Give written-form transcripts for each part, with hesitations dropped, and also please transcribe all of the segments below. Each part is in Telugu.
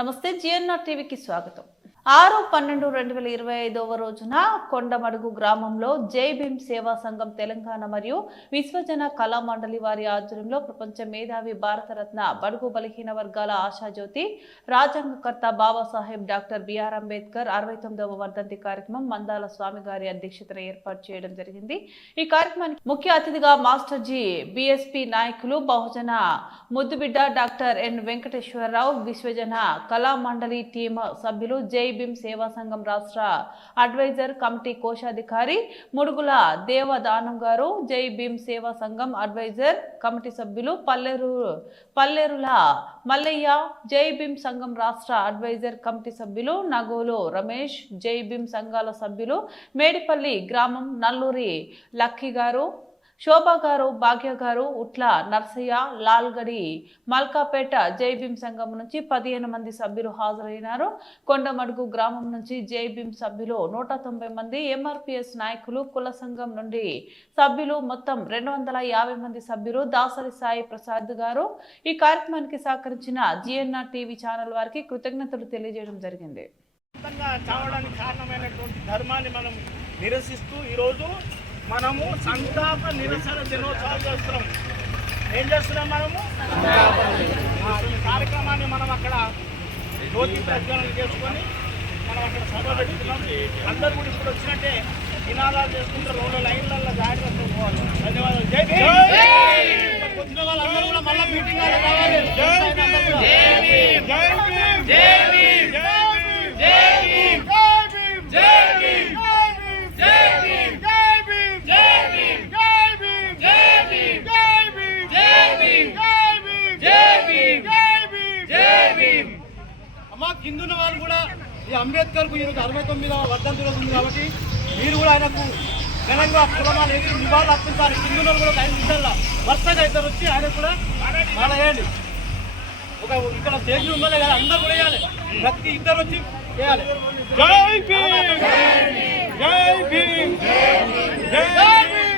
నమస్తే జిఎన్ఆర్ టీవీకి స్వాగతం. 6/12/2025 రోజున కొండమడుగు గ్రామంలో జై భీమ్ సేవా సంఘం తెలంగాణ మరియు విశ్వజన కళా మండలి వారి ఆధ్వర్యంలో ప్రపంచ మేధావి భారతరత్న బడుగు బలహీన వర్గాల ఆశాజ్యోతి రాజ్యాంగకర్త బాబాసాహెబ్ డాక్టర్ బిఆర్ అంబేద్కర్ 69వ వర్ధంతి కార్యక్రమం మందాల స్వామి గారి అధ్యక్షతన ఏర్పాటు చేయడం జరిగింది. ఈ కార్యక్రమానికి ముఖ్య అతిథిగా మాస్టర్ జీ బీఎస్పీ నాయకులు బహుజన ముద్దుబిడ్డ డాక్టర్ ఎన్ వెంకటేశ్వరరావు, విశ్వజన కళా మండలి టీం సభ్యులు జై భీమ్ సేవా సంఘం రాష్ట్ర అడ్వైజర్ కమిటీ కోశాధికారి ముడుగుల దేవదానం గారు, జై భీమ్ సేవా సంఘం అడ్వైజర్ కమిటీ సభ్యులు పల్లెరుల మల్లయ్య, జై భీమ్ సంఘం రాష్ట్ర అడ్వైజర్ కమిటీ సభ్యులు నగోలు రమేష్, జై భీమ్ సంఘాల సభ్యులు మేడిపల్లి గ్రామం నల్లూరి లక్కీ గారు, శోభా గారు, భాగ్య గారు, ఉట్ల నర్సయ్య, లాల్గడి, మల్కాపేట జై భీమ్ సంఘం నుంచి 15 మంది సభ్యులు హాజరైనారు. కొండమడుగు గ్రామం నుంచి జై భీమ్ సభ్యులు 190 మంది, ఎంఆర్పిఎస్ నాయకులు, కుల సంఘం నుండి సభ్యులు మొత్తం 250 మంది సభ్యులు. దాసరి సాయి ప్రసాద్ గారు ఈ కార్యక్రమానికి సహకరించిన జిఎన్ఆర్ టీవీ ఛానల్ వారికి కృతజ్ఞతలు తెలియజేయడం జరిగింది. చావడానికి కారణమైనటువంటి ధర్మాన్ని మనం నిరసిస్తూ ఈరోజు మనము సంతాప నిరసన దినోత్సవాలు చేస్తున్నాం. ఏం చేస్తున్నాం మనము? ఈ కార్యక్రమాన్ని మనం అక్కడ జ్యోతి ప్రజ్వలన చేసుకొని మనం అక్కడ సభ పెట్టుకున్నాం. అందరూ కూడా ఇప్పుడు వచ్చినట్టే నినాదాలు చేసుకుంటే 2 లైన్లలో జాగ్రత్త పోవాలి. ధన్యవాదాలు. జై భీమ్. వచ్చిన వాళ్ళందరూ కూడా మళ్ళీ మీటింగ్ కావాలి. జై భీమ్. జై భీమ్. జై భీమ్. జై భీమ్. జై భీమ్. జై భీమ్. కిందున్న వాళ్ళు కూడా ఈ అంబేద్కర్కు ఈరోజు 69వ వర్ధంతి రోజు ఉంది కాబట్టి మీరు కూడా ఆయనకు ఘనంగా కులమాలు ఎదురు నివాళులు అర్పించాలి. కిందున్న కూడా 5 నిమిషాల్లో వరుసగా ఇద్దరు వచ్చి ఆయన కూడా మాల వేయండి. ఇక్కడ స్టేజ్ ఉండాలి కదా, అందరూ కూడా వేయాలి. ప్రతి ఇద్దరు వచ్చి వేయాలి. జై భీమ్. జై భీమ్. జై భీమ్.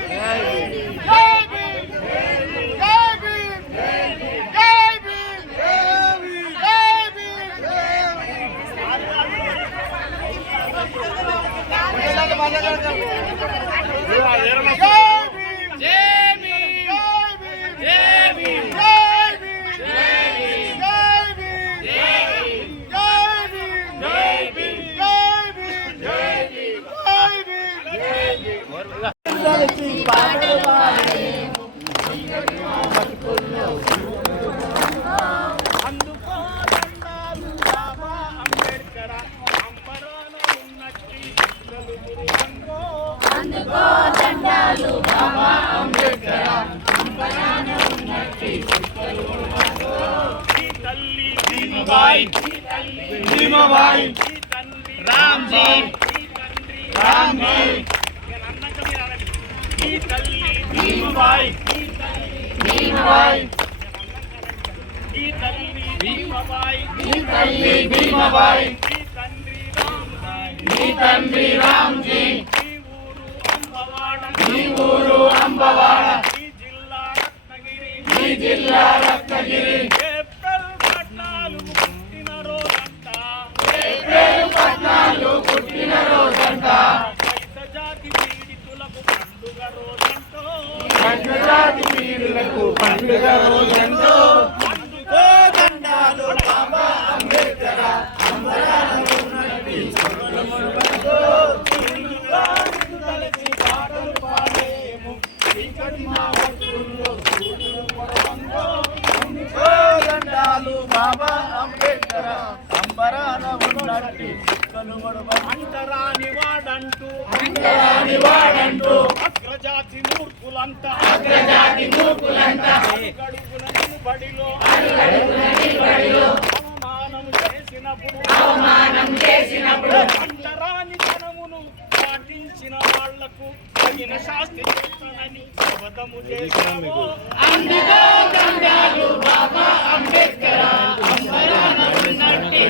జిల్లా రత్నగిరి ఏప్రిల్ 14 పుట్టినరోజంట. జాతి పీడితులకు పండుగ రోజంటో అందుకో దండాలు బాబా అంబేద్కర్. పాటలు పాడేము దండాలు బాబా అంబేద్కర్ అంబరాన ఉన్నట్టి అంటరాని వాడంటూ అగ్రజాతి మూర్ఖులంతా అడుగడుగున నిలబడిలో అవమానం చేసినప్పుడు అంటరాని తనమును పాటించిన వాళ్లకు తగిన శాస్తి చేస్తానని శపథము చేశాము. అందుకో దండాలు బాబా అంబేద్కర్ అంబరాన ఉన్నట్టి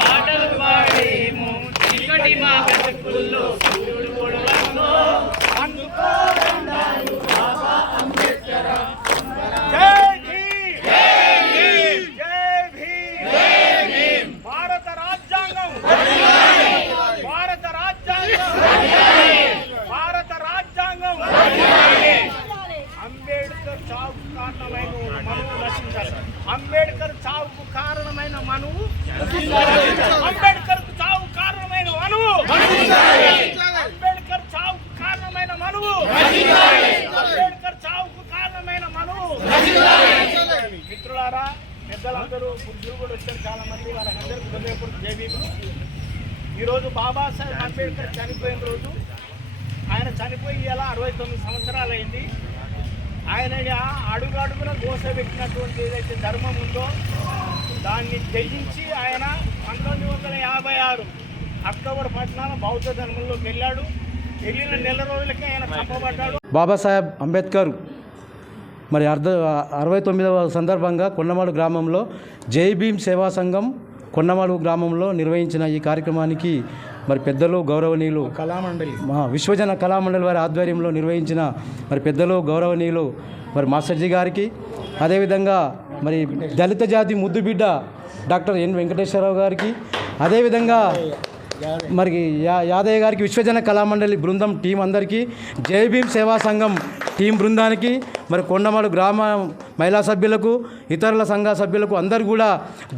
పాటలు పాడేము చీకటి మా బతుకుల్లో సూర్యుడు పొడవంతో అందుకో దండాలు బాబా అంబేద్కర్. జై భీమ్. మనువు నశించాలి. అంబేద్కర్ చావుకు కారణమైన మనువు, అంబేద్కర్ చావు కారణమైన మనువు, అంబేద్కర్ చావుకు కారణమైన మనువు, అంబేద్కర్ చావుకు కారణమైన మనువు. మిత్రులారా, పెద్దలందరూ బుద్ధులు కూడా వచ్చారు చాలా మంది, వాళ్ళందరికీ హృదయపూర్వక జైబీలు. ఈరోజు బాబాసాహెబ్ అంబేద్కర్ చనిపోయిన రోజు. ఆయన చనిపోయి ఇలా 69 సంవత్సరాలు అయింది. ఆయన అడుగడుగున గోసబెట్టినటువంటి ఏదైతే ధర్మం ఉందో దాన్ని త్యజించి ఆయన 1956 అక్టోబర్ 14 బౌద్ధ ధర్మంలోకి వెళ్ళాడు. వెళ్ళిన నెల రోజులకే ఆయన చంపబడ్డాడు. బాబాసాహెబ్ అంబేద్కర్ మరి 69వ సందర్భంగా కొండమాడు గ్రామంలో జై భీమ్ సేవా సంఘం కొండమాడు గ్రామంలో నిర్వహించిన ఈ కార్యక్రమానికి మరి పెద్దలు గౌరవనీయులు కళామండలి విశ్వజన కళామండలి వారి ఆధ్వర్యంలో నిర్వహించిన మరి పెద్దలు గౌరవనీయులు మరి మాస్టర్జీ గారికి, అదేవిధంగా మరి దళిత జాతి ముద్దుబిడ్డ డాక్టర్ ఎన్ వెంకటేశ్వరరావు గారికి, అదేవిధంగా మరి యాదయ్య గారికి, విశ్వజన కళామండలి బృందం టీం అందరికీ, జై భీమ్ సేవా సంఘం టీం బృందానికి, మరి కొండమాడు గ్రామ మహిళా సభ్యులకు, ఇతరుల సంఘ సభ్యులకు అందరూ కూడా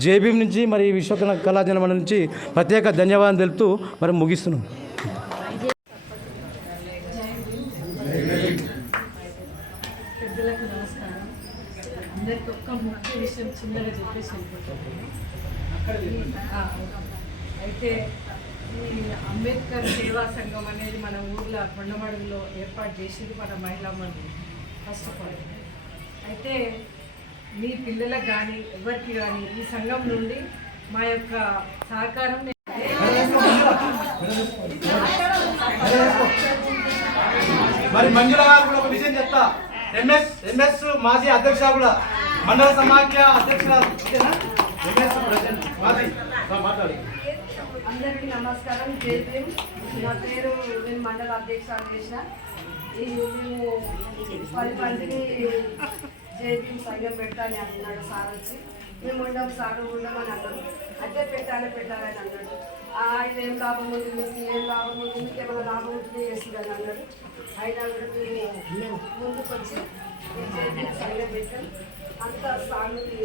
జై భీమ్ నుంచి మరి విశ్వజన కళాజన మండలి నుంచి ప్రత్యేక ధన్యవాదాలు తెలుపుతూ మరి ముగిస్తున్నాం. పెద్దలకు నమస్కారం. అందరికి ఒక్క ముఖ్య విషయం చిన్నగా చెప్పేసి అయితే ఈ అంబేద్కర్ సేవా సంఘం అనేది మన ఊర్లో కొండమడుగులో ఏర్పాటు చేసేది మన మహిళా మండలి ఫస్ట్ ఆఫ్ ఆల్. అయితే మీ పిల్లలకు కానీ ఎవరికి కానీ ఈ సంఘం నుండి మా యొక్క సహకారం మరి మంజుల గారు కూడా ఒక విషయం చెప్తా. ఎంఎస్ మాజీ అధ్యక్ష కూడా మండల సమాఖ్య అధ్యక్షురాలు. అందరికీ నమస్కారం. జై భీమ్. నా పేరు, నేను మండల అధ్యక్షురాలు చేసిన. మేము 10 మందిని జై భీమ్ సంఘం పెట్టాలని అన్నాడు సార్ వచ్చి. మేము ఉండం సార్ ఉండమని అన్నాడు. అంటే పెట్టాలని అన్నాడు. ఆయన ఏం లాభం ఉంది, మీకు ఏం లాభం ఉంది, మీకు ఏమైనా లాభం ఉంటుందో చేస్తుందని అన్నాడు. అయినా కూడా మేము ముందుకు వచ్చి జై భీమ్ సంఘం పెట్టాం. అంతా సాగుకి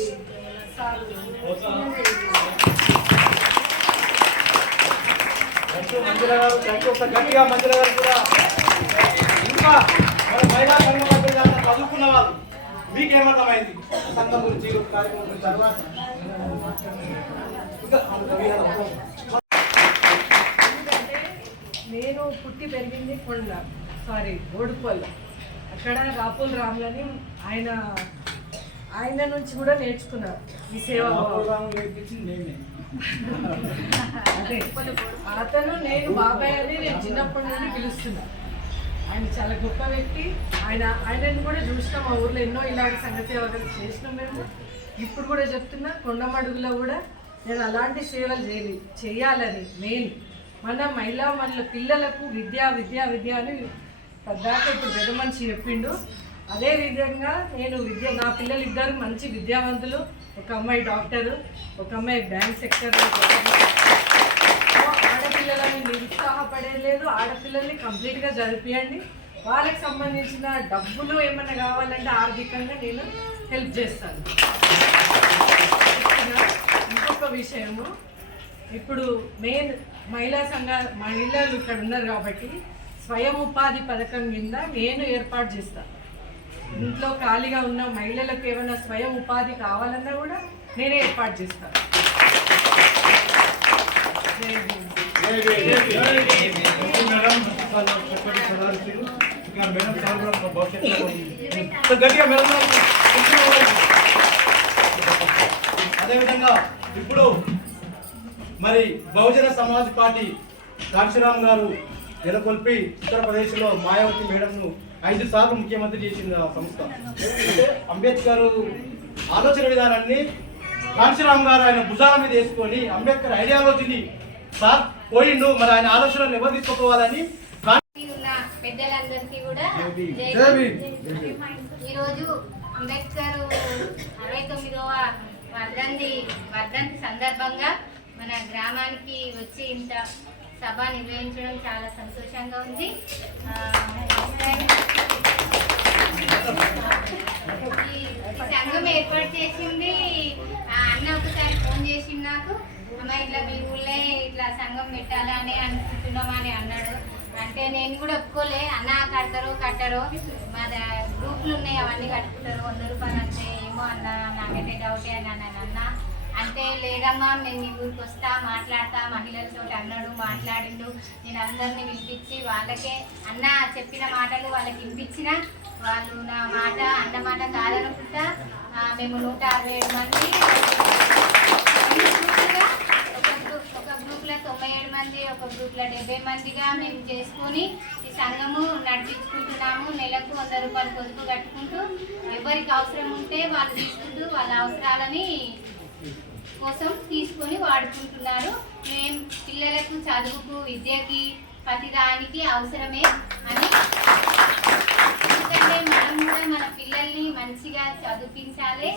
సార్ మంజుల గారు గట్టిగా మంజుల గారు కూడా ఇంకా మన మహిళా సంఘం చదువుకున్న వాళ్ళు మీకేమర్థమైంది సంఘం గురించి కార్యక్రమం గురించి తర్వాత నేను పుట్టి పెరిగింది ఓడుపల్లి. అక్కడ రాపుల్ రాములని ఆయన నుంచి కూడా నేర్చుకున్నారు ఈ సేవా. అదే అతను నేను బాబాయ్ అని నేను చిన్నప్పటి నుండి పిలుస్తున్నా. ఆయన చాలా గొప్ప వ్యక్తి. ఆయనను కూడా చూసినాం. మా ఊర్లో ఎన్నో ఇలాంటి సంఘ సేవలు చేసినాం మేము. ఇప్పుడు కూడా చెప్తున్నా, కొండమడుగులో కూడా నేను అలాంటి సేవలు చేయాలని మెయిన్ మన పిల్లలకు విద్య అని పద్దాక ఇప్పుడు పెద్ద మనిషి చెప్పిండు. అదే విధంగా నేను నా పిల్లలు ఇద్దరు మంచి విద్యావంతులు. ఒక అమ్మాయి డాక్టరు, ఒక అమ్మాయి బ్యాంక్ సెక్టర్లో. ఆడపిల్లలని నిరుత్సాహపడలేదు. ఆడపిల్లల్ని కంప్లీట్గా చదివించండి. వాళ్ళకి సంబంధించిన డబ్బులు ఏమైనా కావాలంటే ఆర్థికంగా నేను హెల్ప్ చేస్తాను. ఇంకొక విషయము, ఇప్పుడు మెయిన్ మహిళలు ఇక్కడ ఉన్నారు కాబట్టి స్వయం ఉపాధి పథకం కింద నేను ఏర్పాటు చేస్తాను. ఇంట్లో ఖాళీగా ఉన్న మహిళలకు ఏమైనా స్వయం ఉపాధి కావాలన్నా కూడా నేనే ఏర్పాటు చేస్తాను. అదేవిధంగా ఇప్పుడు మరి బహుజన సమాజ్ పార్టీ కాంశీరామ్ గారు నెలకొల్పి ఉత్తరప్రదేశ్లో మాయావతి మేడంను 5 సార్లు ముఖ్యమంత్రి చేసిన సంస్థ. అంటే అంబేద్కర్ ఆలోచన విధానాన్ని కాంశీరామ్ గారు ఆయన భుజాల మీద వేసుకొని అంబేద్కర్ ఐడియాలజీని సార్ పోయిండు, మరి ఆయన ఆలోచనలు ఎవరు తీసుకోవాలని పెద్దలందరికీ కూడా ఈరోజు అంబేద్కర్ 69వ వర్ధంతి సందర్భంగా మన గ్రామానికి వచ్చి ఇంత సభ నిర్వహించడం చాలా సంతోషంగా ఉంది. ఈ సంఘం ఏర్పాటు చేసింది అన్న ఒకసారి ఫోన్ చేసింది నాకు, అమ్మ ఇట్లా మీ ఊళ్ళే ఇట్లా సంఘం పెట్టాలని అనుకుంటున్నామని అన్నాడు. అంటే నేను కూడా ఒప్పుకోలే, అన్న కట్టరో మా గ్రూపులు ఉన్నాయి అవన్నీ కట్టుకుంటారు 100 రూపాయలు అంటే ఏమో అన్న నాకైతే డౌటే అని అన్నాను. అన్న అంటే లేదమ్మా మేము మీ ఊరికి వస్తా మాట్లాడతా మహిళలతో అన్నాడు, మాట్లాడిండు. నేను అందరినీ వినిపించి వాళ్ళకే అన్న చెప్పిన మాటలు వాళ్ళకి వినిపించిన వాళ్ళు నా మాట అన్న మాట కాదనుకుంటా మేము 167 మంది ఒక గ్రూప్లో 97 మంది, ఒక గ్రూప్లో 70 మందిగా మేము చేసుకొని ఈ సంఘము నడిపించుకుంటున్నాము. నెలకు 100 రూపాయలు పొదుపు కట్టుకుంటూ ఎవరికి అవసరం ఉంటే వాళ్ళు తీసుకుంటూ వాళ్ళ అవసరాలని కోసం తీసుకొని వాడుకుంటున్నారు. మేము పిల్లలకు చదువుకు విద్యకి ప్రతిదానికి అవసరమే అని, ఎందుకంటే మనం కూడా మన పిల్లల్ని మంచిగా చదివించాలి.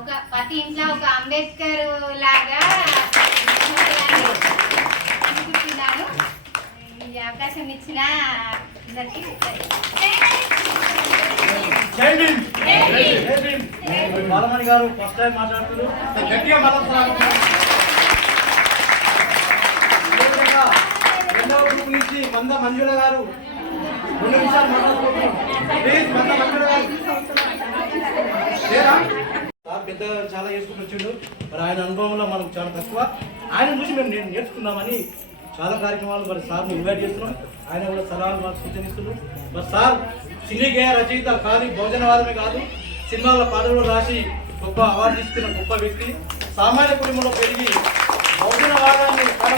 ఒక ప్రతి ఇంట్లో ఒక అంబేద్కర్ లాగా అనుకుంటున్నాను. ఈ అవకాశం ఇచ్చిన అందరికీ బాలమణి గారు ఫస్ట్ టైం మాట్లాడుతున్నారు. గట్టిగా రెండవ గ్రూప్ నుంచి మంజుల గారు 2 నిమిషాలు మాట్లాడుకుంటున్నారు. ప్లీజ్ మంజుల గారు పెద్ద చాలా చేసుకుంటూ వచ్చిండు. మరి ఆయన అనుభవంలో మనకు చాలా తక్కువ. ఆయన చూసి మేము నేర్చుకుందామని చాలా కార్యక్రమాలు మరి సార్ని ఇన్వైట్ చేస్తున్నాం. ఆయన కూడా సలహాలు మాకు సూచనిస్తున్నాం. మరి సార్ సినీ గేయ రచయిత కానీ భోజనవాదమే కాదు, సినిమాల పాటలు రాసి గొప్ప అవార్డు తీసుకున్న గొప్ప వ్యక్తి. సామాన్య కుటుంబంలో పెరిగి భోజనవాదాన్ని తన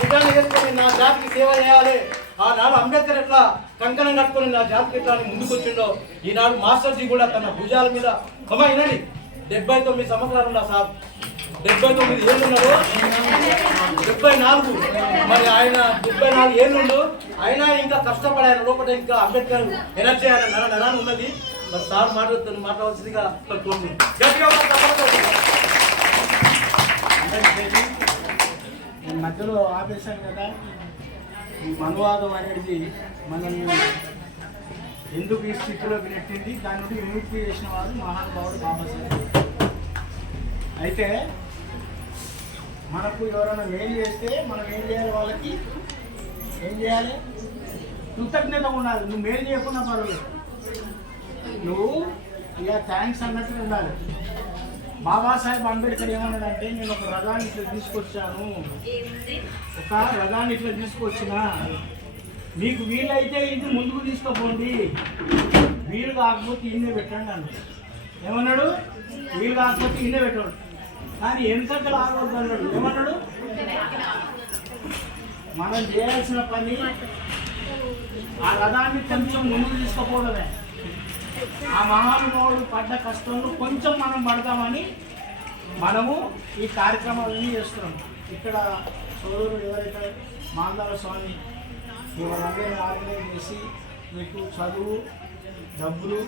భుజాన్ని వేసుకొని నా జాతికి సేవ చేయాలి, ఆనాడు అంబేద్కర్ ఎట్లా కంకణం కట్టుకొని నా జాతికి ఎట్లా అని ముందుకు వచ్చిండో ఈనాడు మాస్టర్జీ కూడా తన భుజాల మీద వినండి 79 సంవత్సరాలు ఉన్నా సార్, 79 ఏళ్ళు ఉన్నాడు, 74 మరి ఆయన 74 ఏళ్ళు అయినా ఇంకా కష్టపడి ఆయన లోపల ఇంకా అంబేద్కర్ ఎనర్జీ ఆయన నరాన్ని ఉన్నది. మరి సార్ మాట్లాడాల్సిందిగా నేను మధ్యలో ఆపేశాను కదా. ఈ మనువాదం అనేది మనల్ని ఎందుకు ఈ స్థితిలోకి నెట్టింది, దాని నుండి విముక్తి చేసిన వారు మహానుభావుడు బాబాసాహెబ్. అయితే మనకు ఎవరైనా మేలు చేస్తే మనం ఏం చేయాలి, వాళ్ళకి ఏం చేయాలి, కృతజ్ఞత ఉండాలి. నువ్వు మేలు చేయకుండా పర్వాలేదు, నువ్వు ఇక థ్యాంక్స్ అన్నట్టు ఉండాలి. బాబాసాహెబ్ అంబేద్కర్ ఏమన్నాడంటే, నేను ఒక రథాన్ని ఇట్లా తీసుకొచ్చాను, ఒక రథాన్ని ఇట్లా తీసుకొచ్చినా మీకు వీలైతే ఇది ముందుకు తీసుకోపోండి, వీలు కాకపోతే ఇన్నే పెట్టండి అన్నాడు. ఏమన్నాడు? వీలు కాకపోతే ఇన్నే పెట్టండి, కానీ వెనుకలు ఆగవద్దు అన్నాడు. ఏమన్నాడు? మనం చేయాల్సిన పని ఆ రథాన్ని కొంచెం ముందుకు తీసుకుపోవడమే. ఆ మహానుభావుడు పడ్డ కష్టంలో కొంచెం మనం పడతామని మనము ఈ కార్యక్రమాలన్నీ చేస్తున్నాం. ఇక్కడ సోదరుడు ఎవరైతే మాందాల స్వామి వాళ్ళందరినీ ఆర్గనైజ్ చేసి మీకు చదువు, డబ్బులు,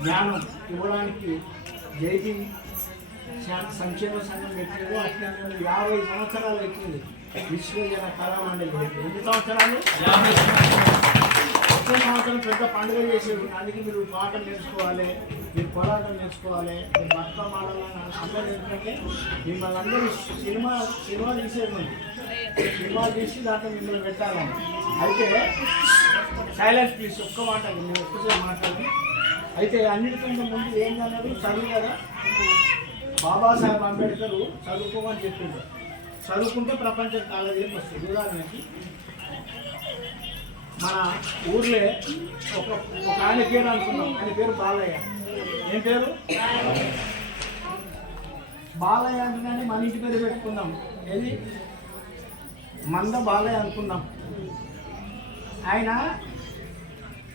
జ్ఞానం ఇవ్వడానికి జైతి సంక్షేమ సంఘం పెట్టారు. అట్లా 50 సంవత్సరాలు పెట్టింది విశ్వజన కళామండలి. ఎన్ని సంవత్సరాలు? 50 సంవత్సరం పెద్ద పండుగ చేసేది. అందుకే మీరు పాటలు నేర్చుకోవాలి, మీరు పోరాటం నేర్చుకోవాలి, మీరు బతుకమ్మ ఆడాలని అందరూ ఎందుకంటే మిమ్మల్ని అందరూ సినిమా తీసేది ఉంది, సినిమాలు తీసి దాంట్లో మిమ్మల్ని పెట్టాలని. అయితే సైలెన్స్ ప్లీజ్, ఒక్క మాట మీరు ఎక్కువసేపు మాట్లాడండి. అయితే అన్నిటికంటే ముందు ఏంటన్నాడు? చదువు కదా. బాబాసాహెబ్ అంబేద్కర్ చదువుకోమని చెప్పిండు. చదువుకుంటే ప్రపంచం కాలేజీకి వస్తుంది. ఉదాహరణకి మన ఊర్లే ఒక ఆయన పేరు అనుకున్నాం, ఆయన పేరు బాలయ్య. ఏం పేరు? బాలయ్య అంటే మన ఇంటి పేరు పెట్టుకుందాం. ఏది? మంద బాలయ్య అనుకుందాం. ఆయన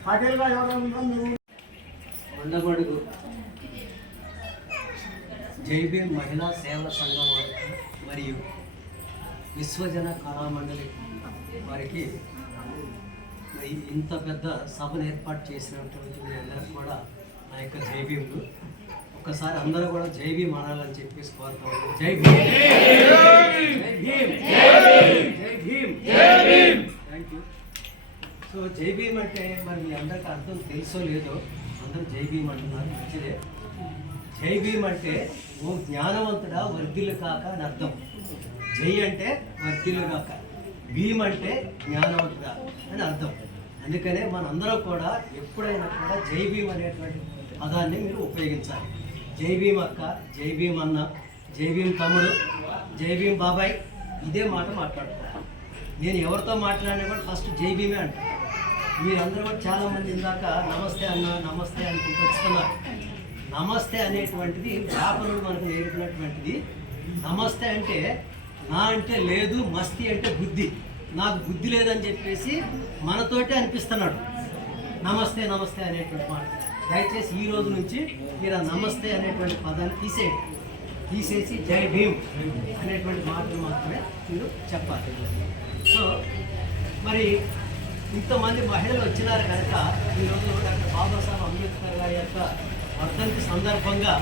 పటేల్గా ఎవరు అనుకుంటాం? మీరు మందబడుగు జైబీ మహిళా సేవల సంఘం వారికి మరియు విశ్వజన కళామండలి వారికి ఇంత పెద్ద సభను ఏర్పాటు చేసినటువంటి మీ అందరికి కూడా నా యొక్క జైబీములు. ఒక్కసారి అందరూ కూడా జైబీ మానాలని చెప్పేసి కోరుకోవాలి. జై భీమ్, జై భీమ్, జై భీమ్, థ్యాంక్ యూ. సో జై భీమ్ అంటే మరి మీ అందరికీ అర్థం తెలుసో లేదో, అందరూ జై భీమ్ అంటున్నారు, మంచిదే. జై భీమ్ అంటే ఓ జ్ఞానవంతుడా వర్ధిల్లు కాక అని అర్థం. జై అంటే వర్ధిల్లు కాక, భీమ్ అంటే జ్ఞానవంతుడా అని అర్థం. అందుకనే మనందరం కూడా ఎప్పుడైనా కూడా జై భీమ్ అనేటువంటి పదాన్ని మీరు ఉపయోగించాలి. జై భీమ్ అక్క, జై భీమ్ అన్న, జై భీమ్ తమ్ముడు, జై భీమ్ బాబాయ్, ఇదే మాట మాట్లాడుతున్నారు. నేను ఎవరితో మాట్లాడినా కూడా ఫస్ట్ జై భీమే అంటాను. మీరందరూ కూడా చాలామంది ఇందాక నమస్తే అన్న, నమస్తే అనుకుంటూ వస్తున్నారు. నమస్తే అనేటువంటిది వ్యాపారుడు మనకు నేర్పినటువంటిది. నమస్తే అంటే నా అంటే లేదు, మస్తి అంటే బుద్ధి, నాకు బుద్ధి లేదని చెప్పేసి మనతోటే అనిపిస్తున్నాడు నమస్తే నమస్తే అనేటువంటి మాట. దయచేసి ఈ రోజు నుంచి మీరు ఆ నమస్తే అనేటువంటి పదాన్ని తీసేసి జై భీమ్ అనేటువంటి మాటలు మాత్రమే మీరు చెప్పాలి. సో మరి ఇంతమంది మహిళలు వచ్చినారు కనుక ఈరోజు డాక్టర్ బాబాసాహెబ్ అంబేద్కర్ గారి యొక్క వర్ధంతి సందర్భంగా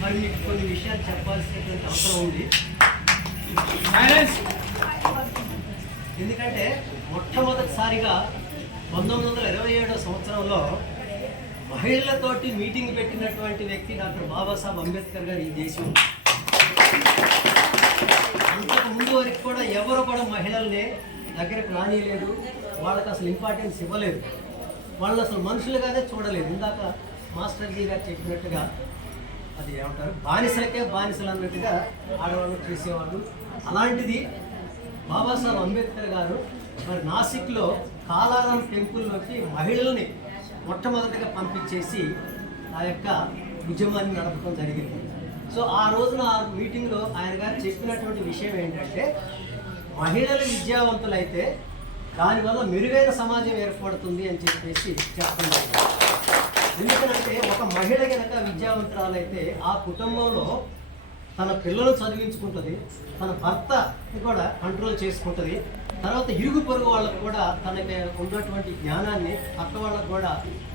మరి మీకు కొన్ని విషయాలు చెప్పాల్సినటువంటి అవసరం ఉంది. ఎందుకంటే మొట్టమొదటిసారిగా 1927 సంవత్సరంలో మహిళలతోటి మీటింగ్ పెట్టినటువంటి వ్యక్తి డాక్టర్ బాబాసాహెబ్ అంబేద్కర్ గారు ఈ దేశంలో. అంతకు ముందు వరకు కూడా ఎవరు కూడా మహిళల్ని దగ్గరకు రానియలేదు, వాళ్ళకి అసలు ఇంపార్టెన్స్ ఇవ్వలేదు, వాళ్ళు అసలు మనుషులుగానే చూడలేదు. ఇందాక మాస్టర్జీ గారు చెప్పినట్టుగా అది ఏమంటారు, బానిసలకే బానిసలు అన్నట్టుగా ఆడవాళ్ళు చేసేవాళ్ళు. అలాంటిది బాబాసాహెబ్ అంబేద్కర్ గారు మరి నాసిక్లో కాలారాం టెంపుల్లోకి మహిళల్ని మొట్టమొదటిగా పంపించేసి ఆ యొక్క ఉద్యమాన్ని నడపడం జరిగింది. సో ఆ రోజున ఆ మీటింగ్లో ఆయన గారు చెప్పినటువంటి విషయం ఏంటంటే, మహిళలు విద్యావంతులైతే దానివల్ల మెరుగైన సమాజం ఏర్పడుతుంది అని చెప్పేసి చెప్పడం జరిగింది. ఎందుకంటే ఒక మహిళ కనుక విద్యావంతురాలైతే ఆ కుటుంబంలో తన పిల్లలు చదివించుకుంటుంది, తన భర్తని కూడా కంట్రోల్ చేసుకుంటుంది, తర్వాత ఇరుగు పొరుగు వాళ్ళకు కూడా తనకి ఉన్నటువంటి జ్ఞానాన్ని పక్క వాళ్ళకు కూడా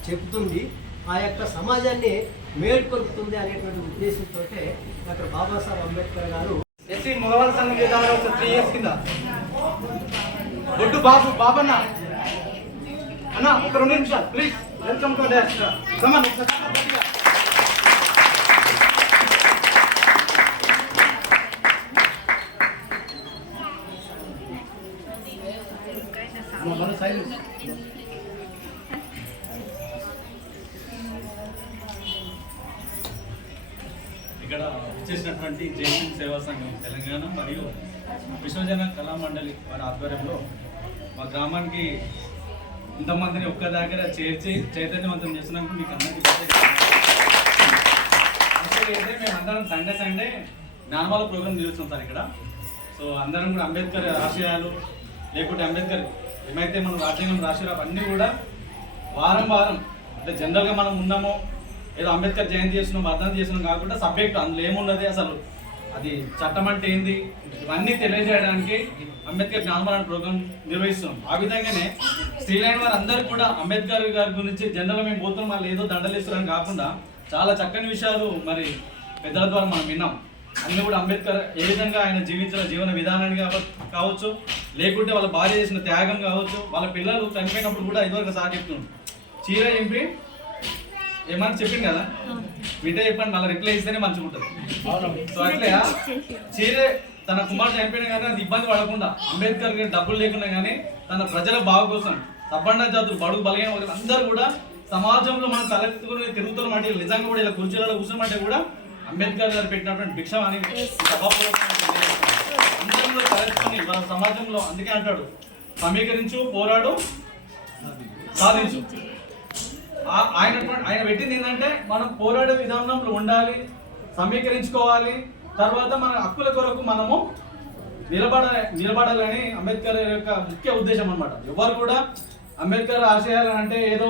చెబుతుంది, ఆ యొక్క సమాజాన్ని మేల్కొల్పుతుంది అనేటువంటి ఉద్దేశంతో డాక్టర్ బాబాసాహెబ్ అంబేద్కర్ గారు ఎస్సీ మగవాళ్ళ సంఘం చేద్దామని ఒక 3 years కింద బొడ్డు బాబన్న అన్న ఒక 2 నిమిషాలు please, welcome to dash come on. ఇక్కడ వచ్చేసినటువంటి జై భీమ్ సేవా సంఘం తెలంగాణ మరియు విశ్వజన కళా మండలి వారి ఆధ్వర్యంలో మా గ్రామానికి ఇంతమందిని ఒక్క దగ్గర చేర్చి చైతన్యవంతం చేసినందుకు మీకు అందరికీ అయితే మేము అందరం సండే జ్ఞానమాల ప్రోగ్రామ్ చేస్తున్నాం సార్ ఇక్కడ. సో అందరం కూడా అంబేద్కర్ ఆశయాలు లేకుంటే అంబేద్కర్ ఏమైతే మనం రాజ్యాంగం రాశారో అవన్నీ కూడా వారం అంటే జనరల్గా మనం ఉన్నామో ఏదో అంబేద్కర్ జయంతి చేస్తున్నాం వర్ధంతి చేస్తున్నాం కాకుండా సబ్జెక్ట్ అందులో ఏమున్నది, అసలు అది చట్టం అంటే ఏంది, ఇవన్నీ తెలియజేయడానికి అంబేద్కర్ జ్ఞానమాల ప్రోగ్రామ్ నిర్వహిస్తున్నాం. ఆ విధంగానే స్త్రీలైన వారు అందరూ కూడా అంబేద్కర్ గారి గురించి జనరల్గా మేము పోతున్నాం వాళ్ళు ఏదో దండలేస్తున్నాం కాకుండా చాలా చక్కని విషయాలు మరి పెద్దల ద్వారా మనం విన్నాం. అన్నీ కూడా అంబేద్కర్ ఏ విధంగా ఆయన జీవించిన జీవన విధానాన్ని కావచ్చు, లేకుంటే వాళ్ళ భార్య చేసిన త్యాగం కావచ్చు, వాళ్ళ పిల్లలు చనిపోయినప్పుడు కూడా ఇదివరకు సార్ చెప్తున్నాడు చీర ఎంపి ఏమని చెప్పింది కదా, వింటే చెప్పండి మళ్ళీ రిప్లై ఇస్తేనే మంచిగా ఉంటుంది. సో అట్లే చీరే తన కుమారుడు చనిపోయినా కానీ అది ఇబ్బంది పడకుండా అంబేద్కర్ డబ్బులు లేకున్నా కానీ తన ప్రజల బాగు కోసం సబ్బండ జాతులు బడుగు బలహీన అందరూ కూడా సమాజంలో మనం తలెత్తుకుని తిరుగుతున్న మాట నిజంగా కూడా ఇలా కుర్చీలలో కూర్చున్నట్టే కూడా అంబేద్కర్ గారు పెట్టినటువంటి భిక్ష అని అందరూ తలెత్తుకొని మన సమాజంలో అందుకే అంటాడు సమీకరించు, పోరాడు, సాధించు. ఆయన పెట్టింది ఏంటంటే మనం పోరాడే విధానంలో ఉండాలి, సమీకరించుకోవాలి, తర్వాత మన హక్కుల కొరకు మనము నిలబడాలని అంబేద్కర్ యొక్క ముఖ్య ఉద్దేశం అన్నమాట. ఎవరు కూడా అంబేద్కర్ ఆశయాలు అంటే ఏదో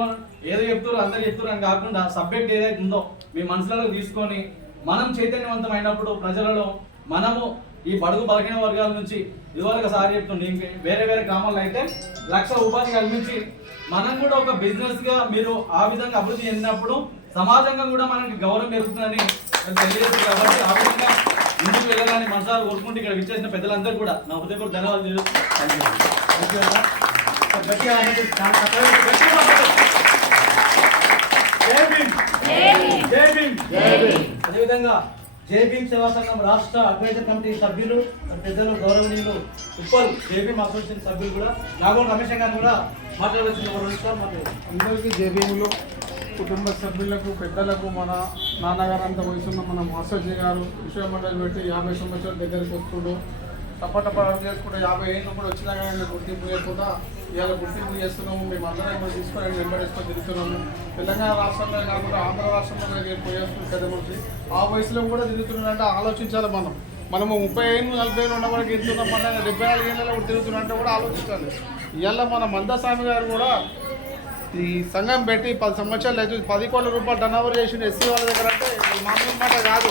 చెప్తారు అందరు చెప్తారు అని కాకుండా సబ్జెక్ట్ ఏదైతే ఉందో మీ మనసులలో తీసుకొని మనం చైతన్యవంతం అయినప్పుడు ప్రజలలో మనము ఈ బడుగు బలహీన వర్గాల నుంచి ఇదివరకు సారి చెప్తుండే వేరే గ్రామాల్లో అయితే 1,00,000 ఉపాధి కల్పించి మనం కూడా ఒక బిజినెస్ గా మీరు ఆ విధంగా అభివృద్ధి చెందినప్పుడు సమాజంగా కూడా మనకి గౌరవం పెరుగుతుందని తెలియజేస్తుంది. కాబట్టి ఆ విధంగా ముందుకు వెళ్ళాలని మనసారి కోరుకుంటూ ఇక్కడ విచ్చేసిన పెద్దలందరూ కూడా నా హృదయపూర్వక ధన్యవాదాలు. గట్టిగా అనేది చాలా చక్కగా గట్టిగా జై భీమ్. జై భీమ్. అదేవిధంగా జై భీమ్ సేవా సంఘం రాష్ట్ర అడ్వైజర్ కమిటీ సభ్యులు పెద్దలు గౌరవనీయులు ఉప్పల్ జై భీమ్ అసోసియేషన్ సభ్యులు కూడా నాగోల్ రమేష్ గారు కూడా మాట్లాడవలసిన అందరికీ జై భీములు. కుటుంబ సభ్యులకు పెద్దలకు మన నాన్నగారు అంత వయసున్న మన మాస్టర్జీ గారు విషయ మండలి పెట్టి 50 సంవత్సరాల దగ్గరికి వస్తుండు. టపటప చేసుకుంటే 50 ఏళ్ళు కూడా వచ్చినా కానీ గుర్తింపు లేకుండా ఇవాళ గుర్తింపు చేస్తున్నాము. మేము అందరం కూడా తీసుకొని వెంబడేసుకొని తిరుగుతున్నాము. తెలంగాణ రాష్ట్రంలో కాకుండా ఆంధ్ర రాష్ట్రంలో పోయేస్తుంది పెద్ద మనిషి. ఆ వయసులో కూడా తిరుగుతున్నారంటే ఆలోచించాలి. మనము 30 ఏళ్ళు 40 ఏళ్ళు ఉన్న వరకు తిరుగుతున్నాం. మన 74 ఏళ్ళలో కూడా తిరుగుతున్నట్టే కూడా ఆలోచించాలి. ఇవాళ మన మందస్వామి గారు కూడా ఈ సంఘం పెట్టి 10 సంవత్సరాలు అయితే 10 కోట్ల రూపాయలు టర్న్ ఓవర్ చేసిండు ఎస్సీ వాళ్ళ దగ్గర. అంటే మామూలు మాట కాదు.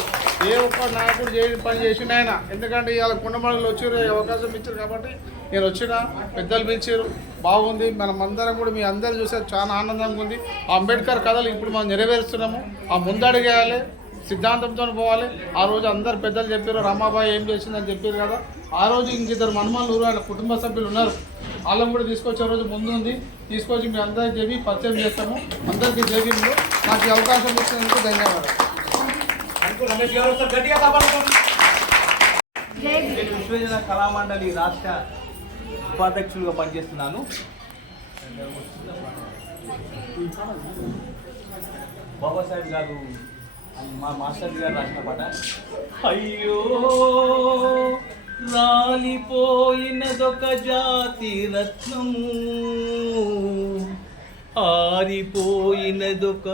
ఏ ఒక్క నాయకుడు పని చేసిండు ఆయన. ఎందుకంటే ఇవాళ కుండమడుగులు వచ్చారు, అవకాశం ఇచ్చారు కాబట్టి నేను వచ్చిన పెద్దలు పిలిచారు. బాగుంది. మనం అందరం కూడా మీ అందరూ చూసే చాలా ఆనందంగా ఉంది. ఆ అంబేద్కర్ కథలు ఇప్పుడు మనం నెరవేరుస్తున్నాము. ఆ ముందడుగేయాలి, సిద్ధాంతంతో పోవాలి. ఆ రోజు అందరు పెద్దలు చెప్పారు రమాబాయి ఏం చేసిందని చెప్పారు కదా. ఆ రోజు ఇంకిద్దరు మనమల్లు ఆయన కుటుంబ సభ్యులు ఉన్నారు. వాళ్ళని కూడా తీసుకొచ్చే రోజు ముందు ఉంది. తీసుకొచ్చి మీ అందరికీ చెప్పి పరిచయం చేస్తాము. అందరికీ జేబీలో నాకు ఈ అవకాశం ఇచ్చినందుకు ధన్యవాదాలు. రమేష్ గారు గట్టిగా కాపాడుకోండి. నేను విశ్వజన కళామండలి రాష్ట్ర ఉపాధ్యక్షులుగా పనిచేస్తున్నాను. బాబాసాహెబ్ గారు మా మాస్టర్ గారు రాసిన పాట. అయ్యో రాలిపోయినదొక జాతి రత్నము, ఆరిపోయినదొక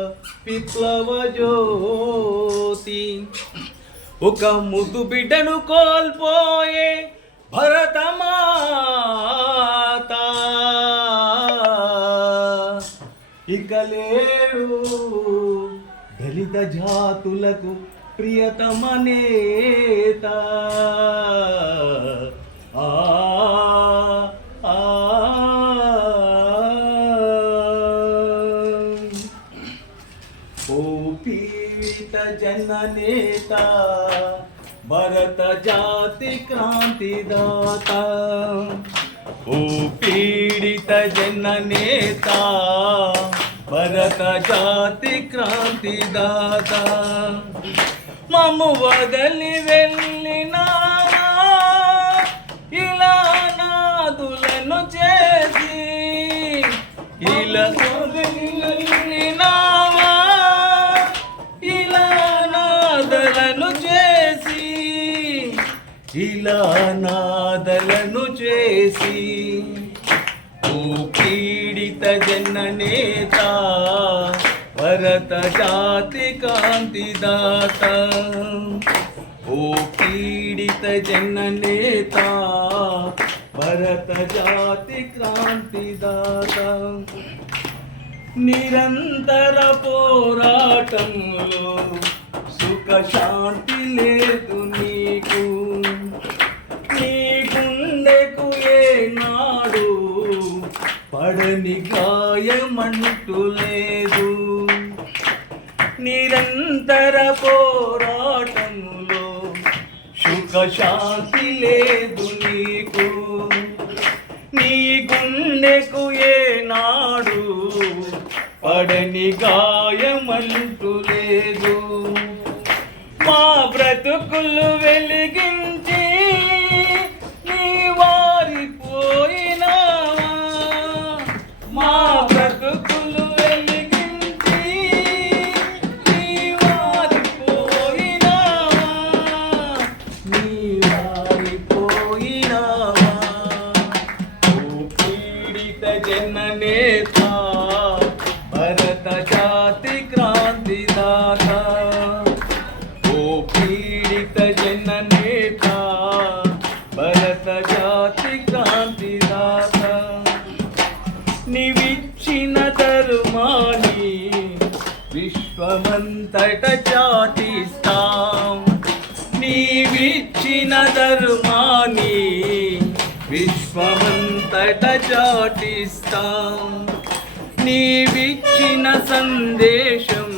విప్లవ జ్యోతి, ఒక ముద్దు బిడ్డను కోల్పోయే భరతమాత ఇక లేడు దళిత జాతులకు ప్రియతమ నేత. ఓ పీడిత జననేత భరత జాతి క్రాంతిదాత, ఓ పీడిత జననేత భరత జాతి క్రాంతిదాత, మమ్ము వదలి వెళ్ళినావా ఇలా నాదులను చేసి, ఇలా వదిలినావా ఇలా నాదలను చేసి, ఇలా నాదలను చేసి, ఓ పీడిత జననేత భరత జాతి కాంతిదాత, ఓ పీడిత జననేత భరత జాతి క్రాంతిదాత. నిరంతర పోరాటంలో సుఖ శాంతి లేదు నీకు, నీ గుండెకు ఏనాడు పడని గాయమంటూ లేదు. నిరంతర పోరాటంలో సుఖ శాంతి లేదు నీకు, నీ గుండెకు ఏనాడు పడని గాయమంటూ లేదు. మా బ్రతుకులు వెలిగించి నీ వారిపోయినావా, మా బ్రతుకులు వెలిగించి నీ వారిపోయినావా, నీ వారిపోయినావా, ఓ పీడిత జననేత భరత జాతి క్రాంతిదాత, ఓ పీడిత జననేత భరత జాతి క్రాంతిదాత. నీవిచ్చిన ధర్మాన్ని విశ్వమంతట చాటిస్తాం, నీవిచ్చిన ధర్మాన్ని విశ్వమంతట చాటిస్తాం, నీవిచ్చిన సందేశం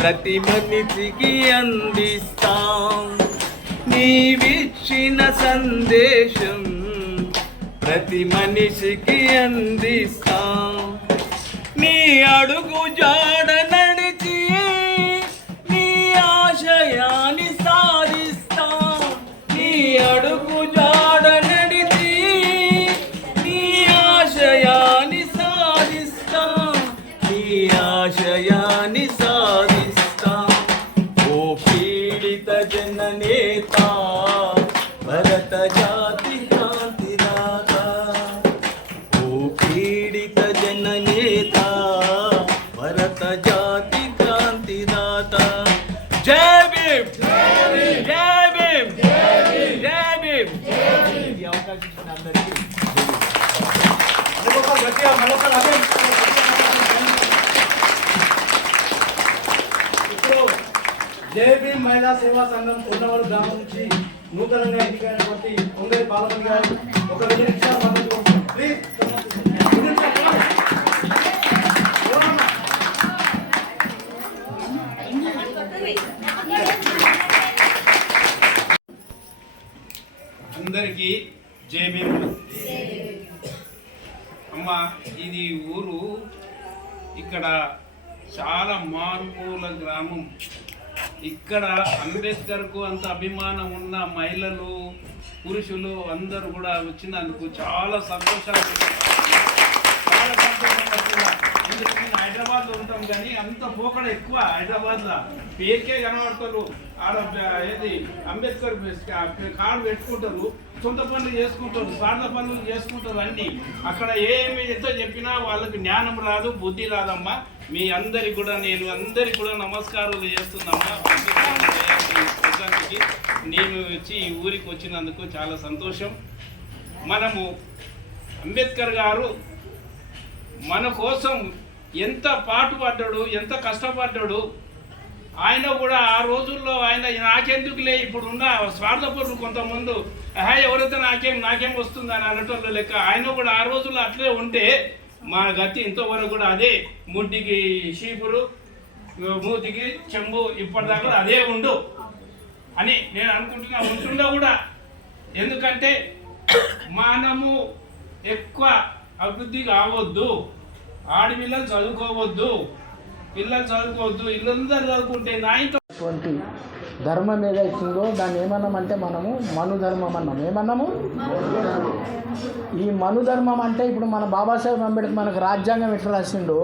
ప్రతి మనిషికి అందిస్తాం, నీవిచ్చిన సందేశం ప్రతి మనిషికి అందిస్తాం. నీ అడుగు జాడ నడిచి నీ ఆశయాన్ని సాధిస్తాం. నీ అడుగు జాడ నడిచి నీ ఆశయాన్ని సాధిస్తాం. నీ ఆశయాన్ని సాధిస్తాం. ఓ పీడిత జననేత భరత జాతి క్రాంతిదాత. ఓ పీడిత జననేత భరత జాతి క్రాంతిదాత. జై భీమ్, జై భీమ్, జై భీమ్. ఈ అవకాశం ఇచ్చిన అందరికీ ఇప్పుడు జై భీమ్ మహిళా సేవా సంఘం ఉన్నవాడు గ్రామం నుంచి నూతనంగా ఎన్నికైనటువంటి కొంగరి పాలమణి గారు ఒక 2 నిమిషాలు మాట్లాడుకోవచ్చు ప్లీజ్. అందరికీ జై భీమ్. అమ్మ, ఇది ఊరు ఇక్కడ చాలా మారుమూల గ్రామం. ఇక్కడ అంబేద్కర్కు అంత అభిమానం ఉన్న మహిళలు పురుషులు అందరూ కూడా వచ్చినందుకు చాలా సంతోషంగా ఎందుకంటే హైదరాబాద్లో ఉంటాం కానీ అంత పోకడ ఎక్కువ. హైదరాబాద్లో పేరుకే కనబడతారు. ఆడ ఏది అంబేద్కర్ కార్డు పెట్టుకుంటారు, సొంత పనులు చేసుకుంటారు, స్వార్థ పనులు చేసుకుంటారు అన్నీ. అక్కడ ఏమి ఎంతో చెప్పినా వాళ్ళకి జ్ఞానం రాదు, బుద్ధి రాదమ్మా. మీ అందరికి కూడా నేను అందరికి కూడా నమస్కారాలు చేస్తున్నామ్మా. నేను వచ్చి ఈ ఊరికి వచ్చినందుకు చాలా సంతోషం. మనము అంబేద్కర్ గారు మన కోసం ఎంత పాటుపడ్డాడు, ఎంత కష్టపడ్డాడు. ఆయన కూడా ఆ రోజుల్లో ఆయన నాకెందుకులే ఇప్పుడున్న స్వార్థపరులు కొంతమంది ఎవరైతే నాకేం వస్తుందని అనటంలో లెక్క. ఆయన కూడా ఆ రోజుల్లో అట్లే ఉంటే మా గతి ఇంతవరకు కూడా అదే. ముడ్డికి చీపురు, మూతికి చెంబు ఇప్పటిదాకా అదే ఉండు అని నేను అనుకుంటున్నా. ఉంటుందా కూడా. ఎందుకంటే మనము ఎక్కువ అభివృద్ధి కావద్దు, ఆడపిల్లలు చదువుకోవద్దు, పిల్లలు చదువుకోవద్దు, ఇల్లందరూ చదువుకుంటే నా ఇంట్లో ధర్మం ఏదైతుందో దాన్ని ఏమన్నామంటే మనము మనుధర్మం అన్నాం. ఏమన్నాము? ఈ మనుధర్మం అంటే ఇప్పుడు మన బాబాసాహెబ్ అంబేద్కర్ మనకు రాజ్యాంగం ఎట్లా రాసిండో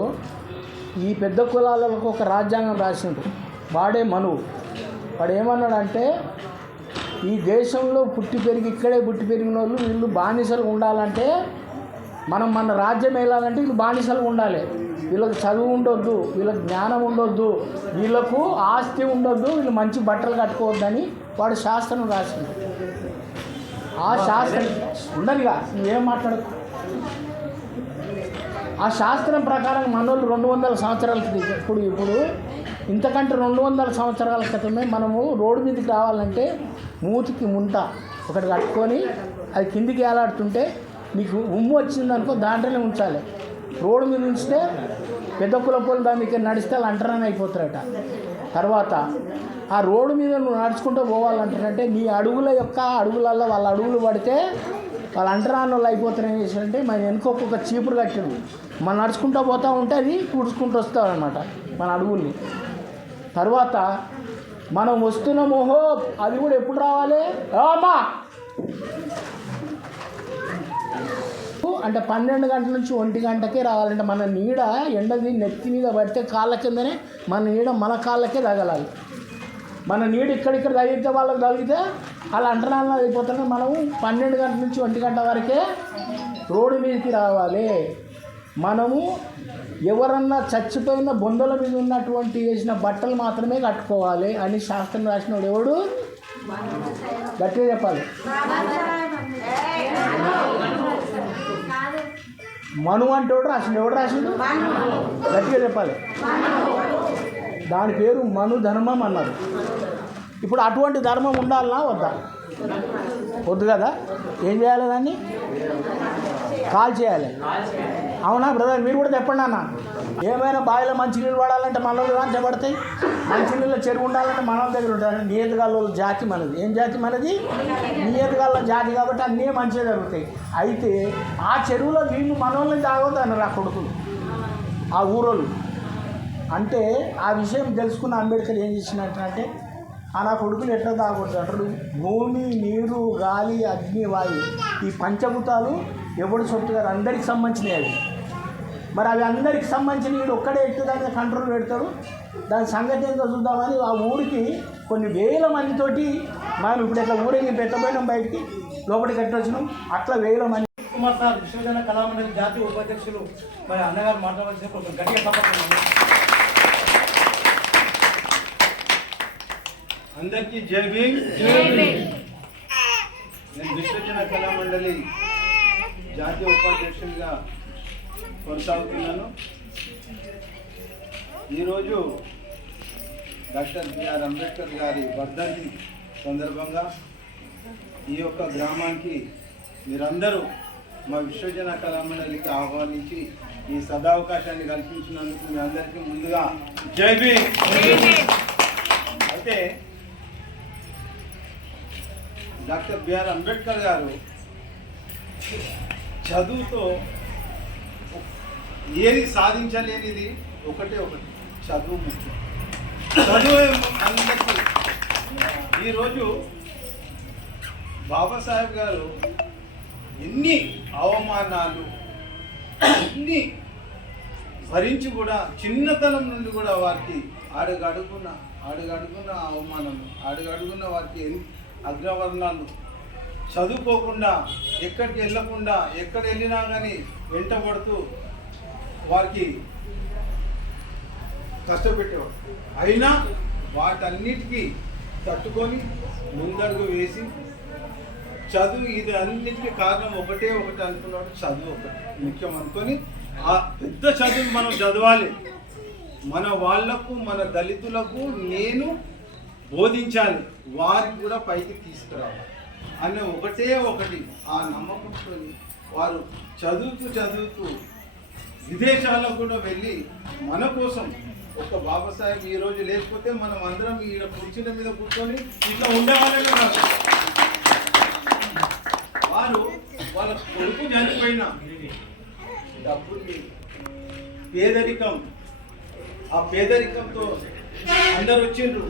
ఈ పెద్ద కులాలకు ఒక రాజ్యాంగం రాసిండు. వాడే మనువు. వాడు ఏమన్నాడంటే ఈ దేశంలో ఇక్కడే పుట్టి పెరిగిన వాళ్ళు వీళ్ళు బానిసలు ఉండాలంటే మన రాజ్యం వెళ్ళాలంటే వీళ్ళు బానిసలు ఉండాలి. వీళ్ళకి చదువు ఉండొద్దు, వీళ్ళకి జ్ఞానం ఉండొద్దు, వీళ్ళకు ఆస్తి ఉండొద్దు, వీళ్ళు మంచి బట్టలు కట్టుకోవద్దని వాడు శాస్త్రం రాసింది. ఆ శాస్త్రం ఉండదుగా, నువ్వేం మాట్లాడకు. ఆ శాస్త్రం ప్రకారం మనోళ్ళు 200 సంవత్సరాల క్రితం ఇప్పుడు ఇంతకంటే 200 సంవత్సరాల క్రితమే మనము రోడ్డు మీదకి రావాలంటే మూతికి ముంత ఒకటి కట్టుకొని అది కిందికి ఏలాడుతుంటే నీకు ఉమ్ము వచ్చిందనుకో దాంట్లోనే ఉంచాలి. రోడ్డు మీద ఉంచితే పెద్ద కులపోలు దాని దగ్గర నడిస్తే వాళ్ళు అంటరాని అయిపోతారట. తర్వాత ఆ రోడ్డు మీద నువ్వు నడుచుకుంటూ పోవాలంటారంటే నీ అడుగులలో వాళ్ళ అడుగులు పడితే వాళ్ళు అంటరాని వాళ్ళు అయిపోతారు. ఏం చేశారంటే మన వెనుకొక చీపురు కట్టాడు, మనం నడుచుకుంటూ పోతూ ఉంటే అది పుడుచుకుంటూ వస్తామన్నమాట మన అడుగుల్ని. తర్వాత మనం వస్తున్నామోహో అది కూడా ఎప్పుడు రావాలి అమ్మా అంటే 12 గంటల నుంచి 1 గంటకే రావాలంటే మన నీడ ఎండది నెత్తి మీద పడితే కాళ్ళ కిందనే మన నీడ మన కాళ్ళకే తగలాలి. మన నీడ ఇక్కడిక్కడ తగిలితే వాళ్ళకి తగిలితే అలా అంటరాలు అయిపోతానే మనము 12 గంటల నుంచి 1 గంట వరకే రోడ్డు మీదకి రావాలి. మనము ఎవరన్నా చచ్చిపోయిన బొందల మీద ఉన్నటువంటి వేసిన బట్టలు మాత్రమే కట్టుకోవాలి అని శాస్త్రం రాసినోడు ఎవడు? గట్టిగా చెప్పాలి. మను అంటే రాసిండు. ఎవడు రాసిండు? గట్టిగా చెప్పాలి. దాని పేరు మను ధర్మం అన్నారు. ఇప్పుడు అటువంటి ధర్మం ఉండాలన్నా వద్దా? వద్దు కదా. ఏం చేయాలి? దాన్ని కాల్ చేయాలి. అవునా బ్రదర్? మీరు కూడా చెప్పండి అన్న. ఏమైనా బావిలో మంచినీళ్ళు పడాలంటే మనలో దాంట్లో పడతాయి, మంచినీళ్ళ చెరువు ఉండాలంటే మన దగ్గర ఉంటుంది. నియతగాళ్ళ జాతి మనది. ఏం జాతి మనది? నియతగాళ్ళ జాతి. కాబట్టి అన్నీ మంచిగా జరుగుతాయి. అయితే ఆ చెరువులో నీళ్ళు మనల్ని తాగొద్దు అన్నారు ఆ కొడుకులు, ఆ ఊరోళ్ళు. అంటే ఆ విషయం తెలుసుకున్న అంబేద్కర్ ఏం చేసినట్టే, ఆ నా కొడుకులు ఎట్లా తాగొద్దు అంటారు. భూమి, నీరు, గాలి, అగ్ని, వాయువు ఈ పంచభూతాలు ఎవడు సొత్తు గారు అందరికి సంబంధించినవి అవి. మరి అవి అందరికి సంబంధించిన వీడు ఒక్కడే ఎట్టు దాన్ని కంట్రోల్ పెడతాడు. దాని సంగతి ఏంటో చూద్దామని ఆ ఊరికి కొన్ని వేల మందితోటి మనం ఇప్పుడు ఇట్లా ఊరేగి పెట్టబోయినాం, బయటికి లోపలికి ఎట్టొచ్చినాం. అట్లా వేల మంది. కుమార్ సార్ విశ్వజన కళామండలి జాతీయ ఉపాధ్యక్షులు మరి అన్నగారు మాట్లాడాల్సిన కొంచెం గట్టిగా తప్పకుండా. అందరికీ జై భీమ్. నేను విశ్వజన కళామండలి జాతీయ ఉపాధ్యక్షులుగా కొనసాగుతున్నాను. ఈరోజు డాక్టర్ బిఆర్ అంబేద్కర్ గారి వర్ధంతి సందర్భంగా ఈ యొక్క గ్రామానికి మీరందరూ మా విశ్వజన కళామండలికి ఆహ్వానించి ఈ సదావకాశాన్ని కల్పించినందుకు మీ అందరికీ ముందుగా జై భీమ్. అయితే డాక్టర్ బిఆర్ అంబేద్కర్ గారు చదువుతో ఏది సాధించలేనిది ఒకటి చదువు ముఖ్యం. చదువు అందరికీ. ఈరోజు బాబాసాహెబ్ గారు ఎన్ని అవమానాలు ఎన్ని భరించి కూడా చిన్నతనం నుండి కూడా వారికి అడుగడుగున్న అవమానం, అడుగడుగున్న వారికి అగ్రవర్ణాలు, చదువుకోకుండా ఎక్కడికి వెళ్ళకుండా ఎక్కడ వెళ్ళినా కానీ వెంటబడుతూ వారికి కష్టపెట్టేవాడు. అయినా వాటన్నిటికీ తట్టుకొని ముందడుగు వేసి చదువు ఇది అన్నిటికీ కారణం ఒకటి అనుకున్నాడు. చదువు ఒకటి ముఖ్యం అనుకొని ఆ పెద్ద చదువు మనం చదవాలి, మన వాళ్లకు మన దళితులకు నేను బోధించాలి, వారికి కూడా పైకి తీసుకురావాలి అనే ఒకటి ఆ నమ్మకంతో వారు చదువుతూ విదేశాలకు కూడా వెళ్ళి మన కోసం ఒక బాబాసాహెబ్ ఈరోజు లేకపోతే మనం అందరం ఈ కుర్చీల మీద కూర్చొని ఇట్లా ఉండేవాళ్ళమే కాదు. వారు వాళ్ళ కొడుకు చనిపోయిన డబ్బులు పేదరికం, ఆ పేదరికంతో అందరు వచ్చిండ్రు.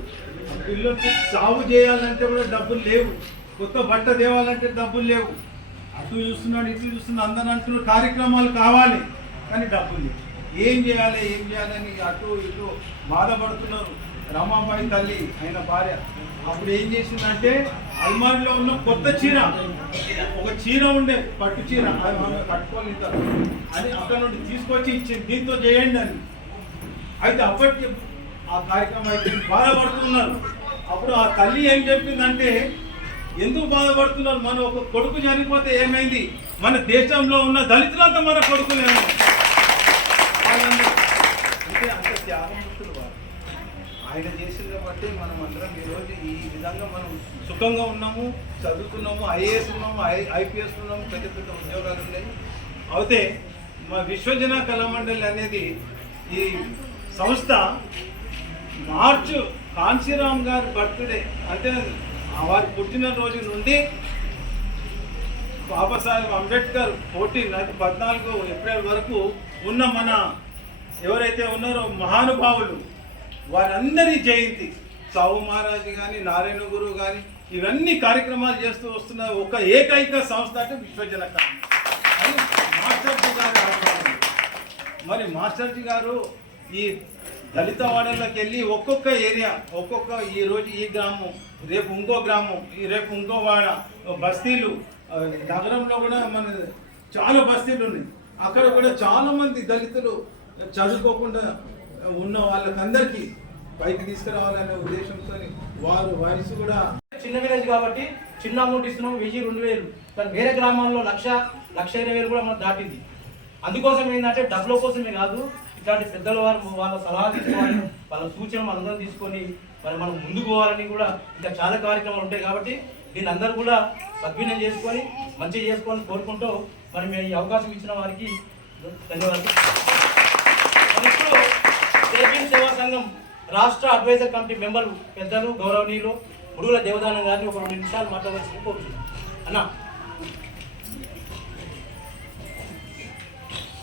పిల్లలకి సాగు చేయాలంటే కూడా డబ్బులు లేవు, కొత్త బట్ట తేవాలంటే డబ్బులు లేవు. అటు చూస్తున్నాడు ఇటు చూస్తున్నాడు, అందరూ అంటున్నారు కార్యక్రమాలు కావాలి కానీ డబ్బులు లేవు. ఏం చేయాలని అటు ఇటు బాధపడుతున్నారు. రమాబాయి తల్లి ఆయన భార్య అప్పుడు ఏం చేసిందంటే అల్మారిలో ఉన్న కొత్త చీర, ఒక చీర ఉండే పట్టు చీర, ఆమె కట్టుకొని అని అక్కడ నుండి తీసుకొచ్చి ఇచ్చింది, దీంతో చేయండి అని. అయితే అప్పటికి ఆ కార్యక్రమం అయితే బాధపడుతున్నారు. అప్పుడు ఆ తల్లి ఏం చెప్పిందంటే, ఎందుకు బాధపడుతున్నారు, మన ఒక కొడుకు చనిపోతే ఏమైంది, మన దేశంలో ఉన్న దళితులంతా మన కొడుకులేమో. అంటే అంత త్యాగమూర్తులు వారు. ఆయన చేసిన బట్టి మనం అందరం ఈరోజు ఈ విధంగా మనం సుఖంగా ఉన్నాము, చదువుతున్నాము, ఐఏఎస్ ఉన్నాము, ఐపీఎస్ ఉన్నాము, పెద్ద పెద్ద ఉద్యోగాలు ఉన్నాయి. అయితే మా విశ్వజన కళామండలి అనేది ఈ సంస్థ మార్చు కాంశీరామ్ గారి బర్త్డే అంటే వారి పుట్టినరోజు నుండి బాబాసాహెబ్ అంబేద్కర్ 14 ఏప్రిల్ వరకు ఉన్న మన ఎవరైతే ఉన్నారో మహానుభావులు వారందరి జయంతి, సాహు మహారాజ్ కానీ, నారాయణ గురువు కానీ, ఇవన్నీ కార్యక్రమాలు చేస్తూ వస్తున్న ఒక ఏకైక సంస్థ అంటే విశ్వజన కళామండలి. మాస్టర్జీ గారి ఆహ్వానం. మరి మాస్టర్జీ గారు ఈ దళిత వాడల్లోకి వెళ్ళి ఒక్కొక్క ఏరియా, ఈరోజు ఈ గ్రామం, రేపు ఇంకో గ్రామం, రేపు ఇంకో వాడ, బస్తీలు, నగరంలో కూడా మన చాలా బస్తీలు ఉన్నాయి. అక్కడ కూడా చాలామంది దళితులు చదువుకోకుండా ఉన్న వాళ్ళకందరికీ పైకి తీసుకురావాలనే ఉద్దేశంతో వారు వయసు కూడా చిన్న విలేజ్ కాబట్టి చిన్న అమౌంట్ ఇస్తున్నాం, 1000-2000. కానీ వేరే గ్రామాల్లో 1,20,000 కూడా మనం దాటింది. అందుకోసం ఏంటంటే డబ్బుల కోసమే కాదు, ఇట్లాంటి పెద్దల వారు వాళ్ళ సలహా తీసుకోవాలి, వాళ్ళ సూచనలు మనందరం తీసుకొని మరి మనం ముందుకు పోవాలని కూడా ఇంకా చాలా కార్యక్రమాలు ఉంటాయి. కాబట్టి దీన్ని అందరూ కూడా సద్వినియోగం చేసుకొని మంచిగా చేసుకొని కోరుకుంటూ మరి మేము ఈ అవకాశం ఇచ్చిన వారికి ధన్యవాదాలు. జైభీమ్ సేవా సంఘం రాష్ట్ర అడ్వైజర్ కమిటీ మెంబర్ పెద్దలు గౌరవనీయులు ముడుగుల దేవదానం గారిని ఒక 2 నిమిషాలు మాట్లాడాల్సి కోరుతున్నాను. అన్న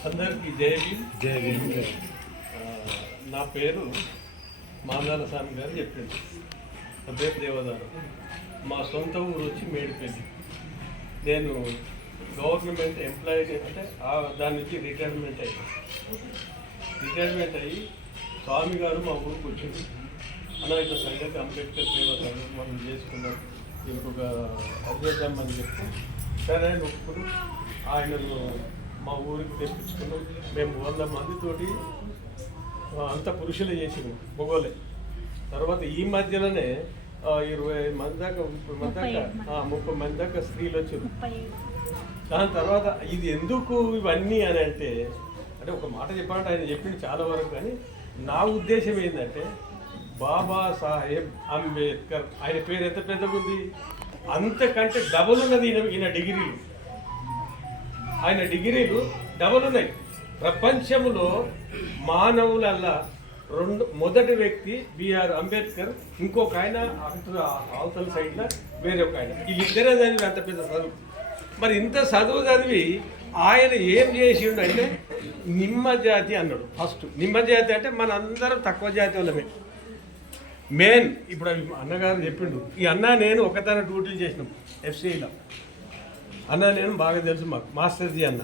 అందరికీ జై భీమ్. నా పేరు మాందాల స్వామి గారు చెప్పింది. నా పేరు దేవదానం. మా సొంత ఊరు వచ్చి మేడిపల్లి. నేను గవర్నమెంట్ ఎంప్లాయీ అంటే దాని నుంచి రిటైర్మెంట్ అయ్యి స్వామి గారు మా ఊరికి వచ్చింది. అలా ఇట్లా సంగతి అంబేద్కర్ సేవా సంఘం మనం చేసుకున్నాం, ఇంకొక అభ్యర్థమని చెప్తే సరే ఆయన ఒప్పుకుని ఆయనను మా ఊరికి తెప్పించుకున్నాం. మేము 100 మందితోటి అంత పురుషులే చేసినాం, మొగోలే. తర్వాత ఈ మధ్యలోనే 20 మంది దాకా 30 మంది దాకా స్త్రీలు వచ్చారు. దాని తర్వాత ఇది ఎందుకు ఇవన్నీ అని అంటే ఒక మాట చెప్పాలంటే ఆయన చెప్పింది చాలా వరకు, కానీ నా ఉద్దేశం ఏంటంటే బాబాసాహెబ్ అంబేద్కర్ ఆయన పేరు ఎంత పెద్దగా ఉంది, అంతకంటే డబుల్ ఉన్నది ఈయన డిగ్రీలు. ఆయన డిగ్రీలు డబుల్ ఉన్నాయి. ప్రపంచంలో మానవులల్లా మొదటి వ్యక్తి బిఆర్ అంబేద్కర్, ఇంకొక ఆయన అవతల సైడ్లో వేరే ఒక ఆయన, వీళ్ళిద్దరే చదివి అంత పెద్ద చదువు. మరి ఇంత చదువు చదివి ఆయన ఏం చేసిండంటే నిమ్మ జాతి అన్నాడు. ఫస్ట్ నిమ్మ జాతి అంటే మన అందరం తక్కువ జాతి వాళ్ళమే మెయిన్. ఇప్పుడు అన్నగారు చెప్పిండు, ఈ అన్న నేను ఒకతన డ్యూటీలు చేసినాం ఎఫ్సీలో. అన్న నేను బాగా తెలుసు మాకు, మాస్టర్జీ అన్న.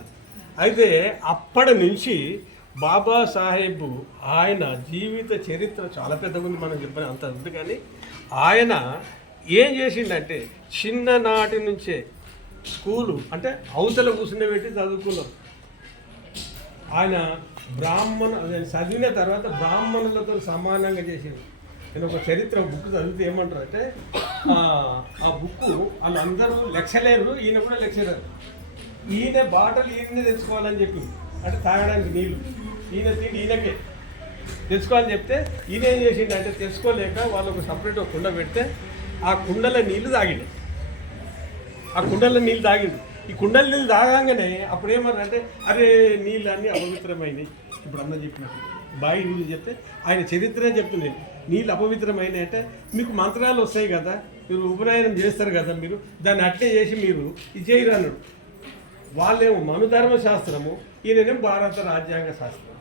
అయితే అప్పటి నుంచి బాబాసాహెబ్ ఆయన జీవిత చరిత్ర చాలా పెద్దగా ఉంది, మనం చెప్పిన అంత ఉంది. కానీ ఆయన ఏం చేసిండంటే చిన్ననాటి నుంచే స్కూలు అంటే అవతల కూర్చుండబెట్టి చదువుకున్నారు. ఆయన చదివిన తర్వాత బ్రాహ్మణులతో సమానంగా చేసింది. నేను ఒక చరిత్ర బుక్ చదివితే ఏమంటారు అంటే ఆ బుక్ వాళ్ళందరూ లెక్చరర్లు, ఈయన కూడా లెక్చరర్. ఈయన బాటలు ఈయననే తెచ్చుకోవాలని చెప్పింది, అంటే తాగడానికి నీళ్ళు ఈయన తిండి ఈయనకే తెచ్చుకోవాలని చెప్తే ఈయన ఏం చేసిండు అంటే తెచ్చుకోలేక వాళ్ళకు సపరేట్ ఒక కుండ పెడితే ఆ కుండల నీళ్లు తాగిండు. ఈ కుండల నీళ్ళు తాగంగానే అప్పుడు ఏమన్నారంటే అరే నీళ్ళు అన్నీ అపవిత్రమైనవి. ఇప్పుడు అన్న చెప్పినట్టు బాయి నీళ్ళు చెప్తే ఆయన చరిత్ర చెప్తుంది, నీళ్ళు అపవిత్రమైనవి అంటే మీకు మంత్రాలు వస్తాయి కదా, మీరు ఉపనయనం చేస్తారు కదా, మీరు దాన్ని అట్లే చేసి మీరు ఇది చేయరు అన్నాడు. వాళ్ళేమో మనుధర్మ శాస్త్రము, ఈయనేమో భారత రాజ్యాంగ శాస్త్రం.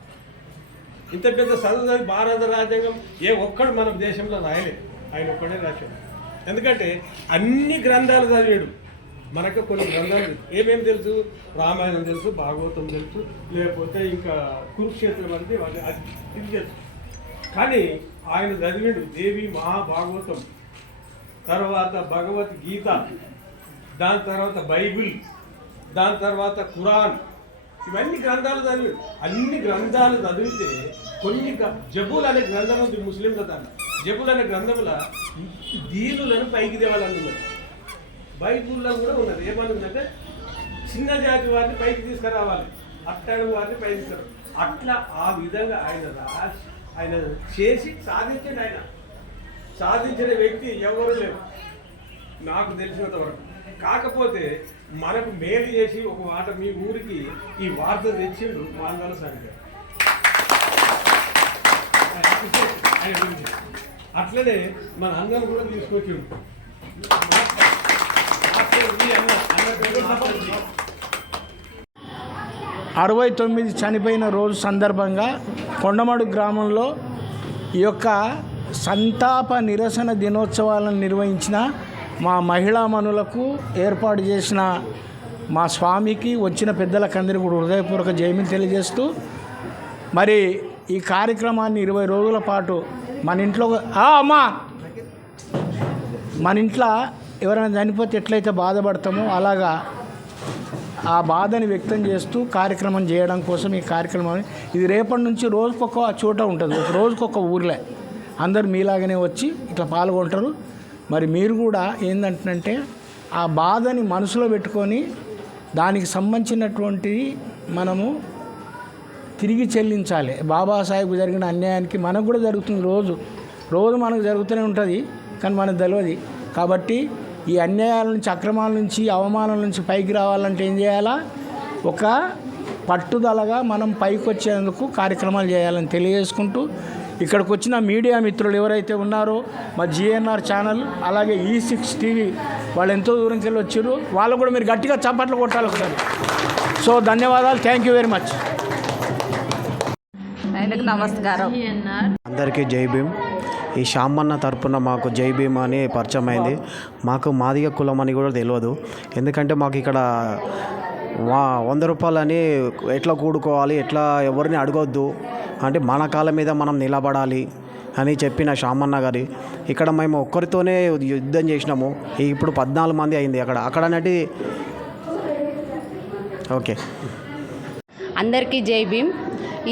ఇంత పెద్ద చదువు భారత రాజ్యాంగం ఏ ఒక్కడు మన దేశంలో రాయలేదు, ఆయన ఒక్కడే రాశాడు. ఎందుకంటే అన్ని గ్రంథాలు చదివాడు. మనకు కొన్ని గ్రంథాలు ఏమేమి తెలుసు, రామాయణం తెలుసు, భాగవతం తెలుసు, లేకపోతే ఇంకా కురుక్షేత్రం అంటే అది ఇది తెలుసు. కానీ ఆయన చదివాడు దేవి మహాభాగవతం, తర్వాత భగవద్గీత, దాని తర్వాత బైబిల్, దాని తర్వాత ఖురాన్, ఇవన్నీ గ్రంథాలు చదివాడు. అన్ని గ్రంథాలు చదివితే కొన్ని జబుల్ అనే గ్రంథం ఉంది ముస్లింల దాంట్లో. జబుల్ అనే గ్రంథంలో దీనులను పైకి దేవాలన్నారు. బైబుల్లో కూడా ఉన్నది, ఏమని ఉందంటే చిన్న జాతి వారిని పైకి తీసుకురావాలి, అట్టడు వారిని పైకి తీసుకురావాలి. అట్లా ఆ విధంగా ఆయన చేసి సాధించాడు. ఆయన సాధించిన వ్యక్తి ఎవరు లేరు నాకు తెలిసినంత వరకు. కాకపోతే మనకు మేలు చేసి ఒక మాట మీ ఊరికి ఈ వార్త తెచ్చిండు మాందాల స్వామి గారు. అట్లనే మన అన్నం కూడా తీసుకొచ్చిండు. 69 చనిపోయిన రోజు సందర్భంగా కొండమడు గ్రామంలో ఈ యొక్క సంతాప నిరసన దినోత్సవాలను నిర్వహించిన మా మహిళామణులకు ఏర్పాటు చేసిన మా స్వామికి వచ్చిన పెద్దలకందరికీ కూడా హృదయపూర్వక జయమిని తెలియజేస్తూ, మరి ఈ కార్యక్రమాన్ని 20 రోజుల పాటు మన ఇంట్లో ఎవరైనా చనిపోతే ఎట్లయితే బాధపడతామో అలాగా ఆ బాధని వ్యక్తం చేస్తూ కార్యక్రమం చేయడం కోసం ఈ కార్యక్రమం. ఇది రేపటి నుంచి రోజుకొక చోట ఉంటుంది, రోజుకొక ఊర్లే అందరు మీలాగానే వచ్చి ఇట్లా పాల్గొంటారు. మరి మీరు కూడా ఏంటంటే ఆ బాధని మనసులో పెట్టుకొని దానికి సంబంధించినటువంటి మనము తిరిగి చెల్లించాలి. బాబాసాహెబ్ జరిగిన అన్యాయానికి మనకు కూడా జరుగుతుంది, రోజు మనకు జరుగుతూనే ఉంటుంది, కానీ మనకు తెలియదు. కాబట్టి ఈ అన్యాయాల నుంచి, అక్రమాల నుంచి, అవమానాల నుంచి పైకి రావాలంటే ఏం చేయాలా? ఒక పట్టుదలగా మనం పైకి వచ్చేందుకు కార్యక్రమాలు చేయాలని తెలియజేసుకుంటూ ఇక్కడికి వచ్చిన మీడియా మిత్రులు ఎవరైతే ఉన్నారో మా జిఎన్ఆర్ ఛానల్ అలాగే E6 టీవీ వాళ్ళు ఎంతో దూరంకి వెళ్ళి వచ్చారు, వాళ్ళు కూడా మీరు గట్టిగా చప్పట్లు కొట్టాలి ఒకసారి. సో ధన్యవాదాలు, థ్యాంక్ యూ వెరీ మచ్. నమస్కారం. అందరికీ జై భీమ్. ఈ శ్యామన్న తరపున మాకు జై భీమ్ అని పరిచయం అయింది. మాకు మాదిగ కులం అని కూడా తెలియదు, ఎందుకంటే మాకు ఇక్కడ 100 రూపాయలని ఎట్లా కూడుకోవాలి, ఎట్లా ఎవరిని అడగొద్దు, అంటే మన కాళ్ళ మీద మనం నిలబడాలి అని చెప్పిన శ్యామన్న గారి ఇక్కడ మేము ఒక్కరితోనే యుద్ధం చేసినాము. ఇప్పుడు 14 మంది అయింది అక్కడ అన్నట్టు. ఓకే, అందరికీ జై భీమ్.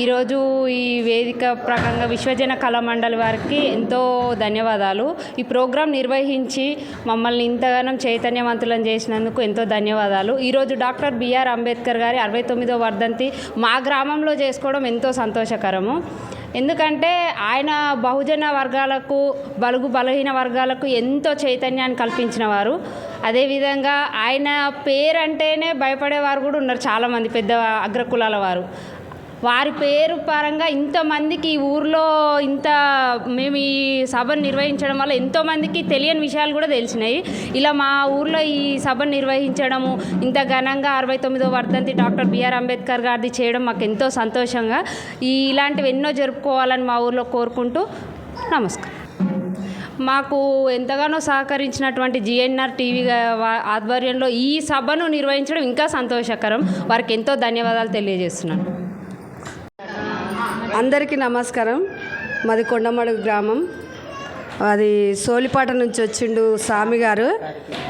ఈరోజు ఈ వేదిక ప్రకంగా విశ్వజన కళా మండలి వారికి ఎంతో ధన్యవాదాలు. ఈ ప్రోగ్రాం నిర్వహించి మమ్మల్ని ఇంతగానం చైతన్యవంతులను చేసినందుకు ఎంతో ధన్యవాదాలు. ఈరోజు డాక్టర్ బిఆర్ అంబేద్కర్ గారి 69వ వర్ధంతి మా గ్రామంలో చేసుకోవడం ఎంతో సంతోషకరము. ఎందుకంటే ఆయన బహుజన వర్గాలకు, బలహీన వర్గాలకు ఎంతో చైతన్యాన్ని కల్పించిన వారు. అదేవిధంగా ఆయన పేరంటేనే భయపడేవారు కూడా ఉన్నారు చాలామంది పెద్ద అగ్రకులాల వారు. వారి పేరు పరంగా ఇంతమందికి ఈ ఊర్లో మేము ఈ సభను నిర్వహించడం వల్ల ఎంతోమందికి తెలియని విషయాలు కూడా తెలిసినాయి. ఇలా మా ఊర్లో ఈ సభను నిర్వహించడము, ఇంత ఘనంగా 69వ వర్ధంతి డాక్టర్ బిఆర్ అంబేద్కర్ గారిది చేయడం మాకు ఎంతో సంతోషంగా, ఇలాంటివి ఎన్నో జరుపుకోవాలని మా ఊర్లో కోరుకుంటూ నమస్కారం. మాకు ఎంతగానో సహకరించినటువంటి జిఎన్ఆర్ టీవీ ఆధ్వర్యంలో ఈ సభను నిర్వహించడం ఇంకా సంతోషకరం. వారికి ఎంతో ధన్యవాదాలు తెలియజేస్తున్నాను. అందరికీ నమస్కారం. మాది కొండమడుగు గ్రామం. అది సోలిపాట నుంచి వచ్చిండు స్వామి గారు,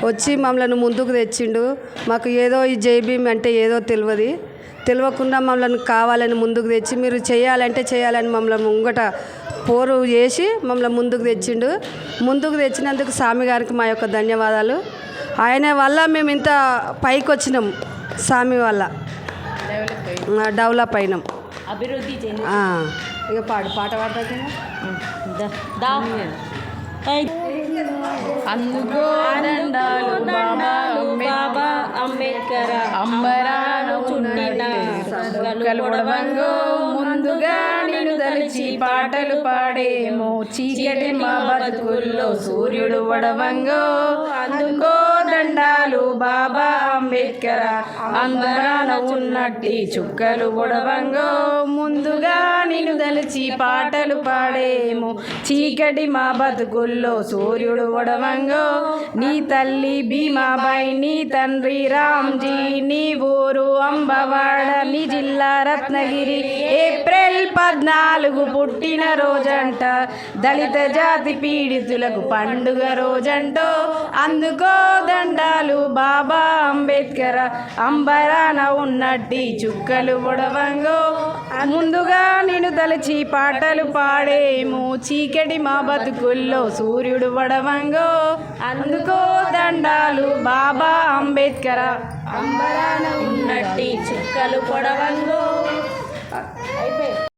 వచ్చి మమ్మల్ని ముందుకు తెచ్చిండు. మాకు ఏదో ఈ జై భీమ్ అంటే ఏదో తెలియకుండా మమ్మల్ని కావాలని ముందుకు తెచ్చి, మీరు చేయాలంటే చేయాలని మమ్మల్ని ముంగట పోరు చేసి మమ్మల్ని ముందుకు తెచ్చిండు. ముందుకు తెచ్చినందుకు స్వామి గారికి మా యొక్క ధన్యవాదాలు. ఆయన వల్ల మేము ఇంత పైకి వచ్చినాం, స్వామి వల్ల డెవలప్ అయినాం, అభివృద్ధి చెంది. ఇక పాట పాడతా. అందుకో దండాలు బాబా అంబేద్కర్ అంబరాను చుట్టిన కలువడవంగో ముందుగా నిన్ను తలిచి పాటలు పాడేమో చీకటి మా బతుకుల్లో సూర్యుడు వడవంగో. అందుకో దండాలు బాబా అంబేద్కర్ అంబరాన ఉన్నట్టి చుక్కలు వడవంగో ముందుగా నిన్ను తలిచి పాటలు పాడేమో చీకటి మా బతుకుల్లో సూర్యుడు వడవంగో. నీ తల్లి భీమాబాయి, నీ తండ్రి రామ్జీ, నీ ఊరు అంబవాడ, నీ జిల్లా రత్నగిరి. ఏప్రిల్ 14 పుట్టిన రోజంట, దళిత జాతి పీడితులకు పండుగ రోజంటో. అందుకో దండాలు బాబా అంబేద్కర్ అంబరాన ఉన్నట్టి చుక్కలు వడవంగో. ముందుగా నేను తలచి పాటలు పాడేమో చీకటి మా బతుకుల్లో సూర్యుడు వడవంగో. అందుకో దండాలు బాబా అంబేద్కర్ అంబరాన ఉన్నట్టి చుక్కలు పొడవంగో.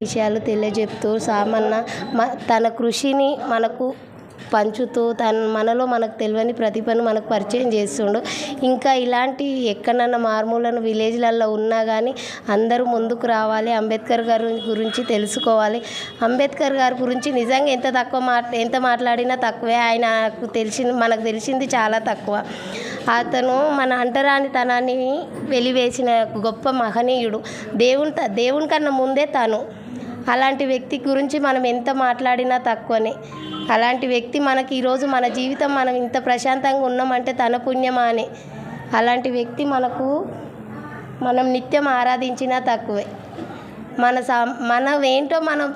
విషయాలు తెలియజెప్తూ సామన్న తన కృషిని మనకు పంచుతూ మనలో మనకు తెలియని ప్రతిభను మనకు పరిచయం చేస్తుండు. ఇంకా ఇలాంటి ఎక్కడన్నా మారుమూలను విలేజ్లలో ఉన్నా కానీ అందరూ ముందుకు రావాలి, అంబేద్కర్ గారి గురించి తెలుసుకోవాలి. అంబేద్కర్ గారి గురించి నిజంగా ఎంత మాట్లాడినా తక్కువే. మనకు తెలిసింది చాలా తక్కువ. అతను మన అంటరానితనాన్ని వెలివేసిన గొప్ప మహనీయుడు. దేవుని కన్నా ముందే తను. అలాంటి వ్యక్తి గురించి మనం ఎంత మాట్లాడినా తక్కువనే. అలాంటి వ్యక్తి మనకి ఈరోజు మన జీవితం మనం ఇంత ప్రశాంతంగా ఉన్నామంటే తన పుణ్యమా అని. అలాంటి వ్యక్తి మనం నిత్యం ఆరాధించినా తక్కువే. మనమేంటో మనం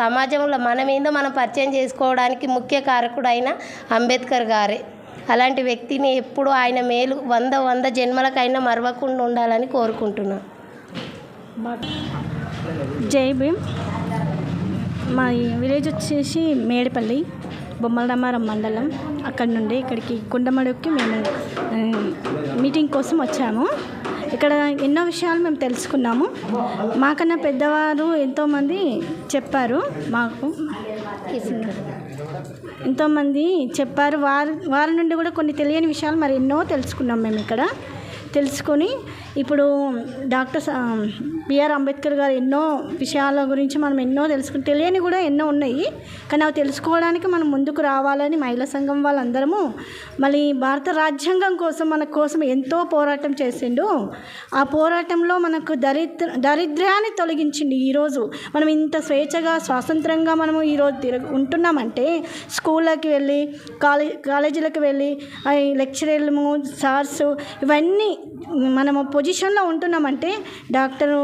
సమాజంలో మనమేందో మనం పరిచయం చేసుకోవడానికి ముఖ్య కారకుడైన అంబేద్కర్ గారే. అలాంటి వ్యక్తిని ఎప్పుడు ఆయన మేలు 100 జన్మలకైనా మరవకుండా ఉండాలని కోరుకుంటున్నాను. జై భీమ్. మా విలేజ్ వచ్చేసి మేడపల్లి, బొమ్మలరామారం మండలం. అక్కడి నుండి ఇక్కడికి కొండమడుగుకి మేము మీటింగ్ కోసం వచ్చాము. ఇక్కడ ఎన్నో విషయాలు మేము తెలుసుకున్నాము. మాకన్నా పెద్దవారు ఎంతోమంది చెప్పారు, ఎంతోమంది చెప్పారు. వారి నుండి కూడా కొన్ని తెలియని విషయాలు మరి ఎన్నో తెలుసుకున్నాం మేము ఇక్కడ. తెలుసుకొని ఇప్పుడు డాక్టర్ బిఆర్ అంబేద్కర్ గారు ఎన్నో విషయాల గురించి మనం ఎన్నో తెలియని కూడా ఎన్నో ఉన్నాయి. కానీ అవి తెలుసుకోవడానికి మనం ముందుకు రావాలని మహిళా సంఘం వాళ్ళందరము మళ్ళీ భారత రాజ్యాంగం కోసం మన కోసం ఎంతో పోరాటం చేసిండు. ఆ పోరాటంలో మనకు దారిద్ర్యాన్ని తొలగించింది. ఈరోజు మనం ఇంత స్వేచ్ఛగా స్వాతంత్రంగా మనము ఈరోజు ఉంటున్నామంటే స్కూళ్ళకి వెళ్ళి కాలేజీలకు వెళ్ళి లెక్చరర్లు సార్స్ ఇవన్నీ మనము పొజిషన్లో ఉంటున్నామంటే డాక్టర్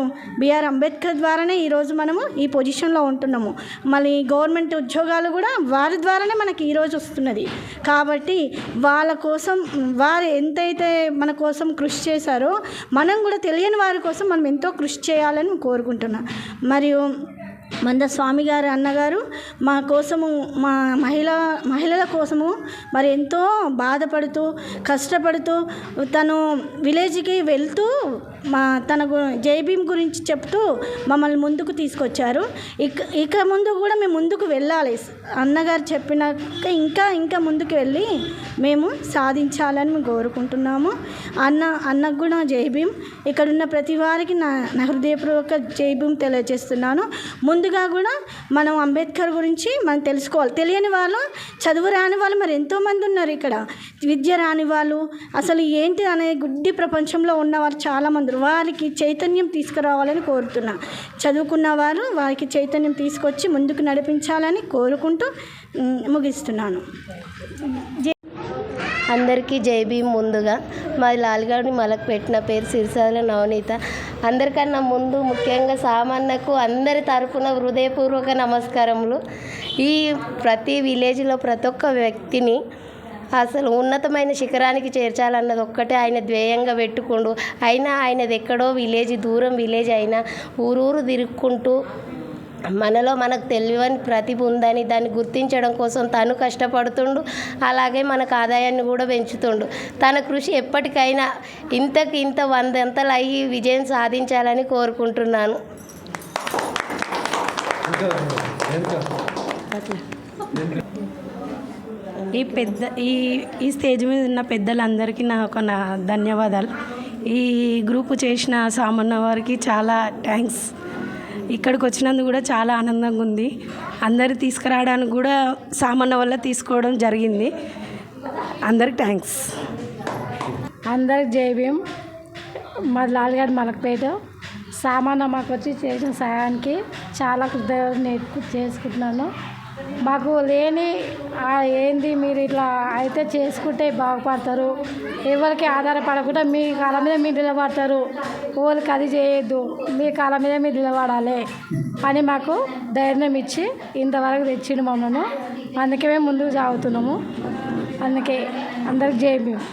బిఆర్ అంబేద్కర్ ద్వారానే ఈరోజు మనము ఈ పొజిషన్లో ఉంటున్నాము. మళ్ళీ గవర్నమెంట్ ఉద్యోగాలు కూడా వారి ద్వారానే మనకి ఈరోజు వస్తున్నది. కాబట్టి వాళ్ళ కోసం వారు ఎంతైతే మన కోసం కృషి చేశారో మనం కూడా తెలియని వారి కోసం మనం ఎంతో కృషి చేయాలని కోరుకుంటున్నాను. మరియు మంద స్వామి గారు అన్నగారు మా కోసము మా మహిళల కోసము మరి ఎంతో బాధపడుతూ కష్టపడుతూ తను విలేజ్కి వెళ్తూ తన జై భీమ్ గురించి చెప్తూ మమ్మల్ని ముందుకు తీసుకొచ్చారు. ఇక ముందు కూడా మేము ముందుకు వెళ్ళాలి. అన్నగారు చెప్పినాక ఇంకా ముందుకు వెళ్ళి మేము సాధించాలని మేము కోరుకుంటున్నాము. అన్నకు కూడా జై భీమ్. ఇక్కడున్న ప్రతి వారికి నా హృదయపూర్వక జై భీమ్ తెలియజేస్తున్నాను. ముందుగా కూడా మనం అంబేద్కర్ గురించి మనం తెలుసుకోవాలి. తెలియని వాళ్ళు, చదువు రాని వాళ్ళు మరి ఎంతోమంది ఉన్నారు ఇక్కడ. విద్య రాని వాళ్ళు, అసలు ఏంటి అనే గుడ్డి ప్రపంచంలో ఉన్నవారు చాలామంది. వారికి చైతన్యం తీసుకురావాలని కోరుతున్నా. చదువుకున్న వారు వారికి చైతన్యం తీసుకొచ్చి ముందుకు నడిపించాలని కోరుకుంటూ ముగిస్తున్నాను. అందరికీ జై భీమ్. ముందుగా మాది లాల్గఢ్ మలకు పెట్టిన పేరు సిరిసాల నవనీత. అందరికన్నా ముందు ముఖ్యంగా సామాన్యకు అందరి తరపున హృదయపూర్వక నమస్కారములు. ఈ ప్రతి విలేజ్లో ప్రతి ఒక్క వ్యక్తిని అసలు ఉన్నతమైన శిఖరానికి చేర్చాలన్నది ఒక్కటే ఆయన ధ్యేయంగా పెట్టుకుండు. అయినా ఆయనది ఎక్కడో దూరం విలేజ్ అయినా ఊరూరు తిరుక్కుంటూ మనలో మనకు తెలియని ప్రతిభ ఉందని దాన్ని గుర్తించడం కోసం తను కష్టపడుతుండు. అలాగే మనకు ఆదాయాన్ని కూడా పెంచుతుండు. తన కృషి ఎప్పటికైనా ఇంతకు 100 అంతలు అయ్యి విజయం సాధించాలని కోరుకుంటున్నాను. ఈ స్టేజ్ మీద ఉన్న పెద్దలందరికీ నా ధన్యవాదాలు. ఈ గ్రూపు చేసిన సామన్న వారికి చాలా థ్యాంక్స్. ఇక్కడికి వచ్చినందుకు కూడా చాలా ఆనందంగా ఉంది. అందరు తీసుకురావడానికి కూడా సామన్న వల్ల తీసుకోవడం జరిగింది. అందరికి థ్యాంక్స్. అందరికి జై భీమ్. మా లాల్గఢ్ మలక్పేట సామాన్య మాకు వచ్చి చేసిన సహాయానికి చాలా కృతజ్ఞత చేసుకుంటున్నాను. మాకు లేని ఏంది మీరు ఇట్లా అయితే చేసుకుంటే బాగుపడతారు, ఎవరికి ఆధారపడకుండా మీ కాళ్ళ మీద మీరు నిలబడతారు, ఎవరికి అది చేయొద్దు, మీ కాళ్ళ మీద మీరు నిలబడాలి అని మాకు ధైర్యం ఇచ్చి ఇంతవరకు తెచ్చిండు మమ్మల్ని. అందుకే మేము ముందుకు సాగుతున్నాము. అందుకే అందరికి జై భీమ్.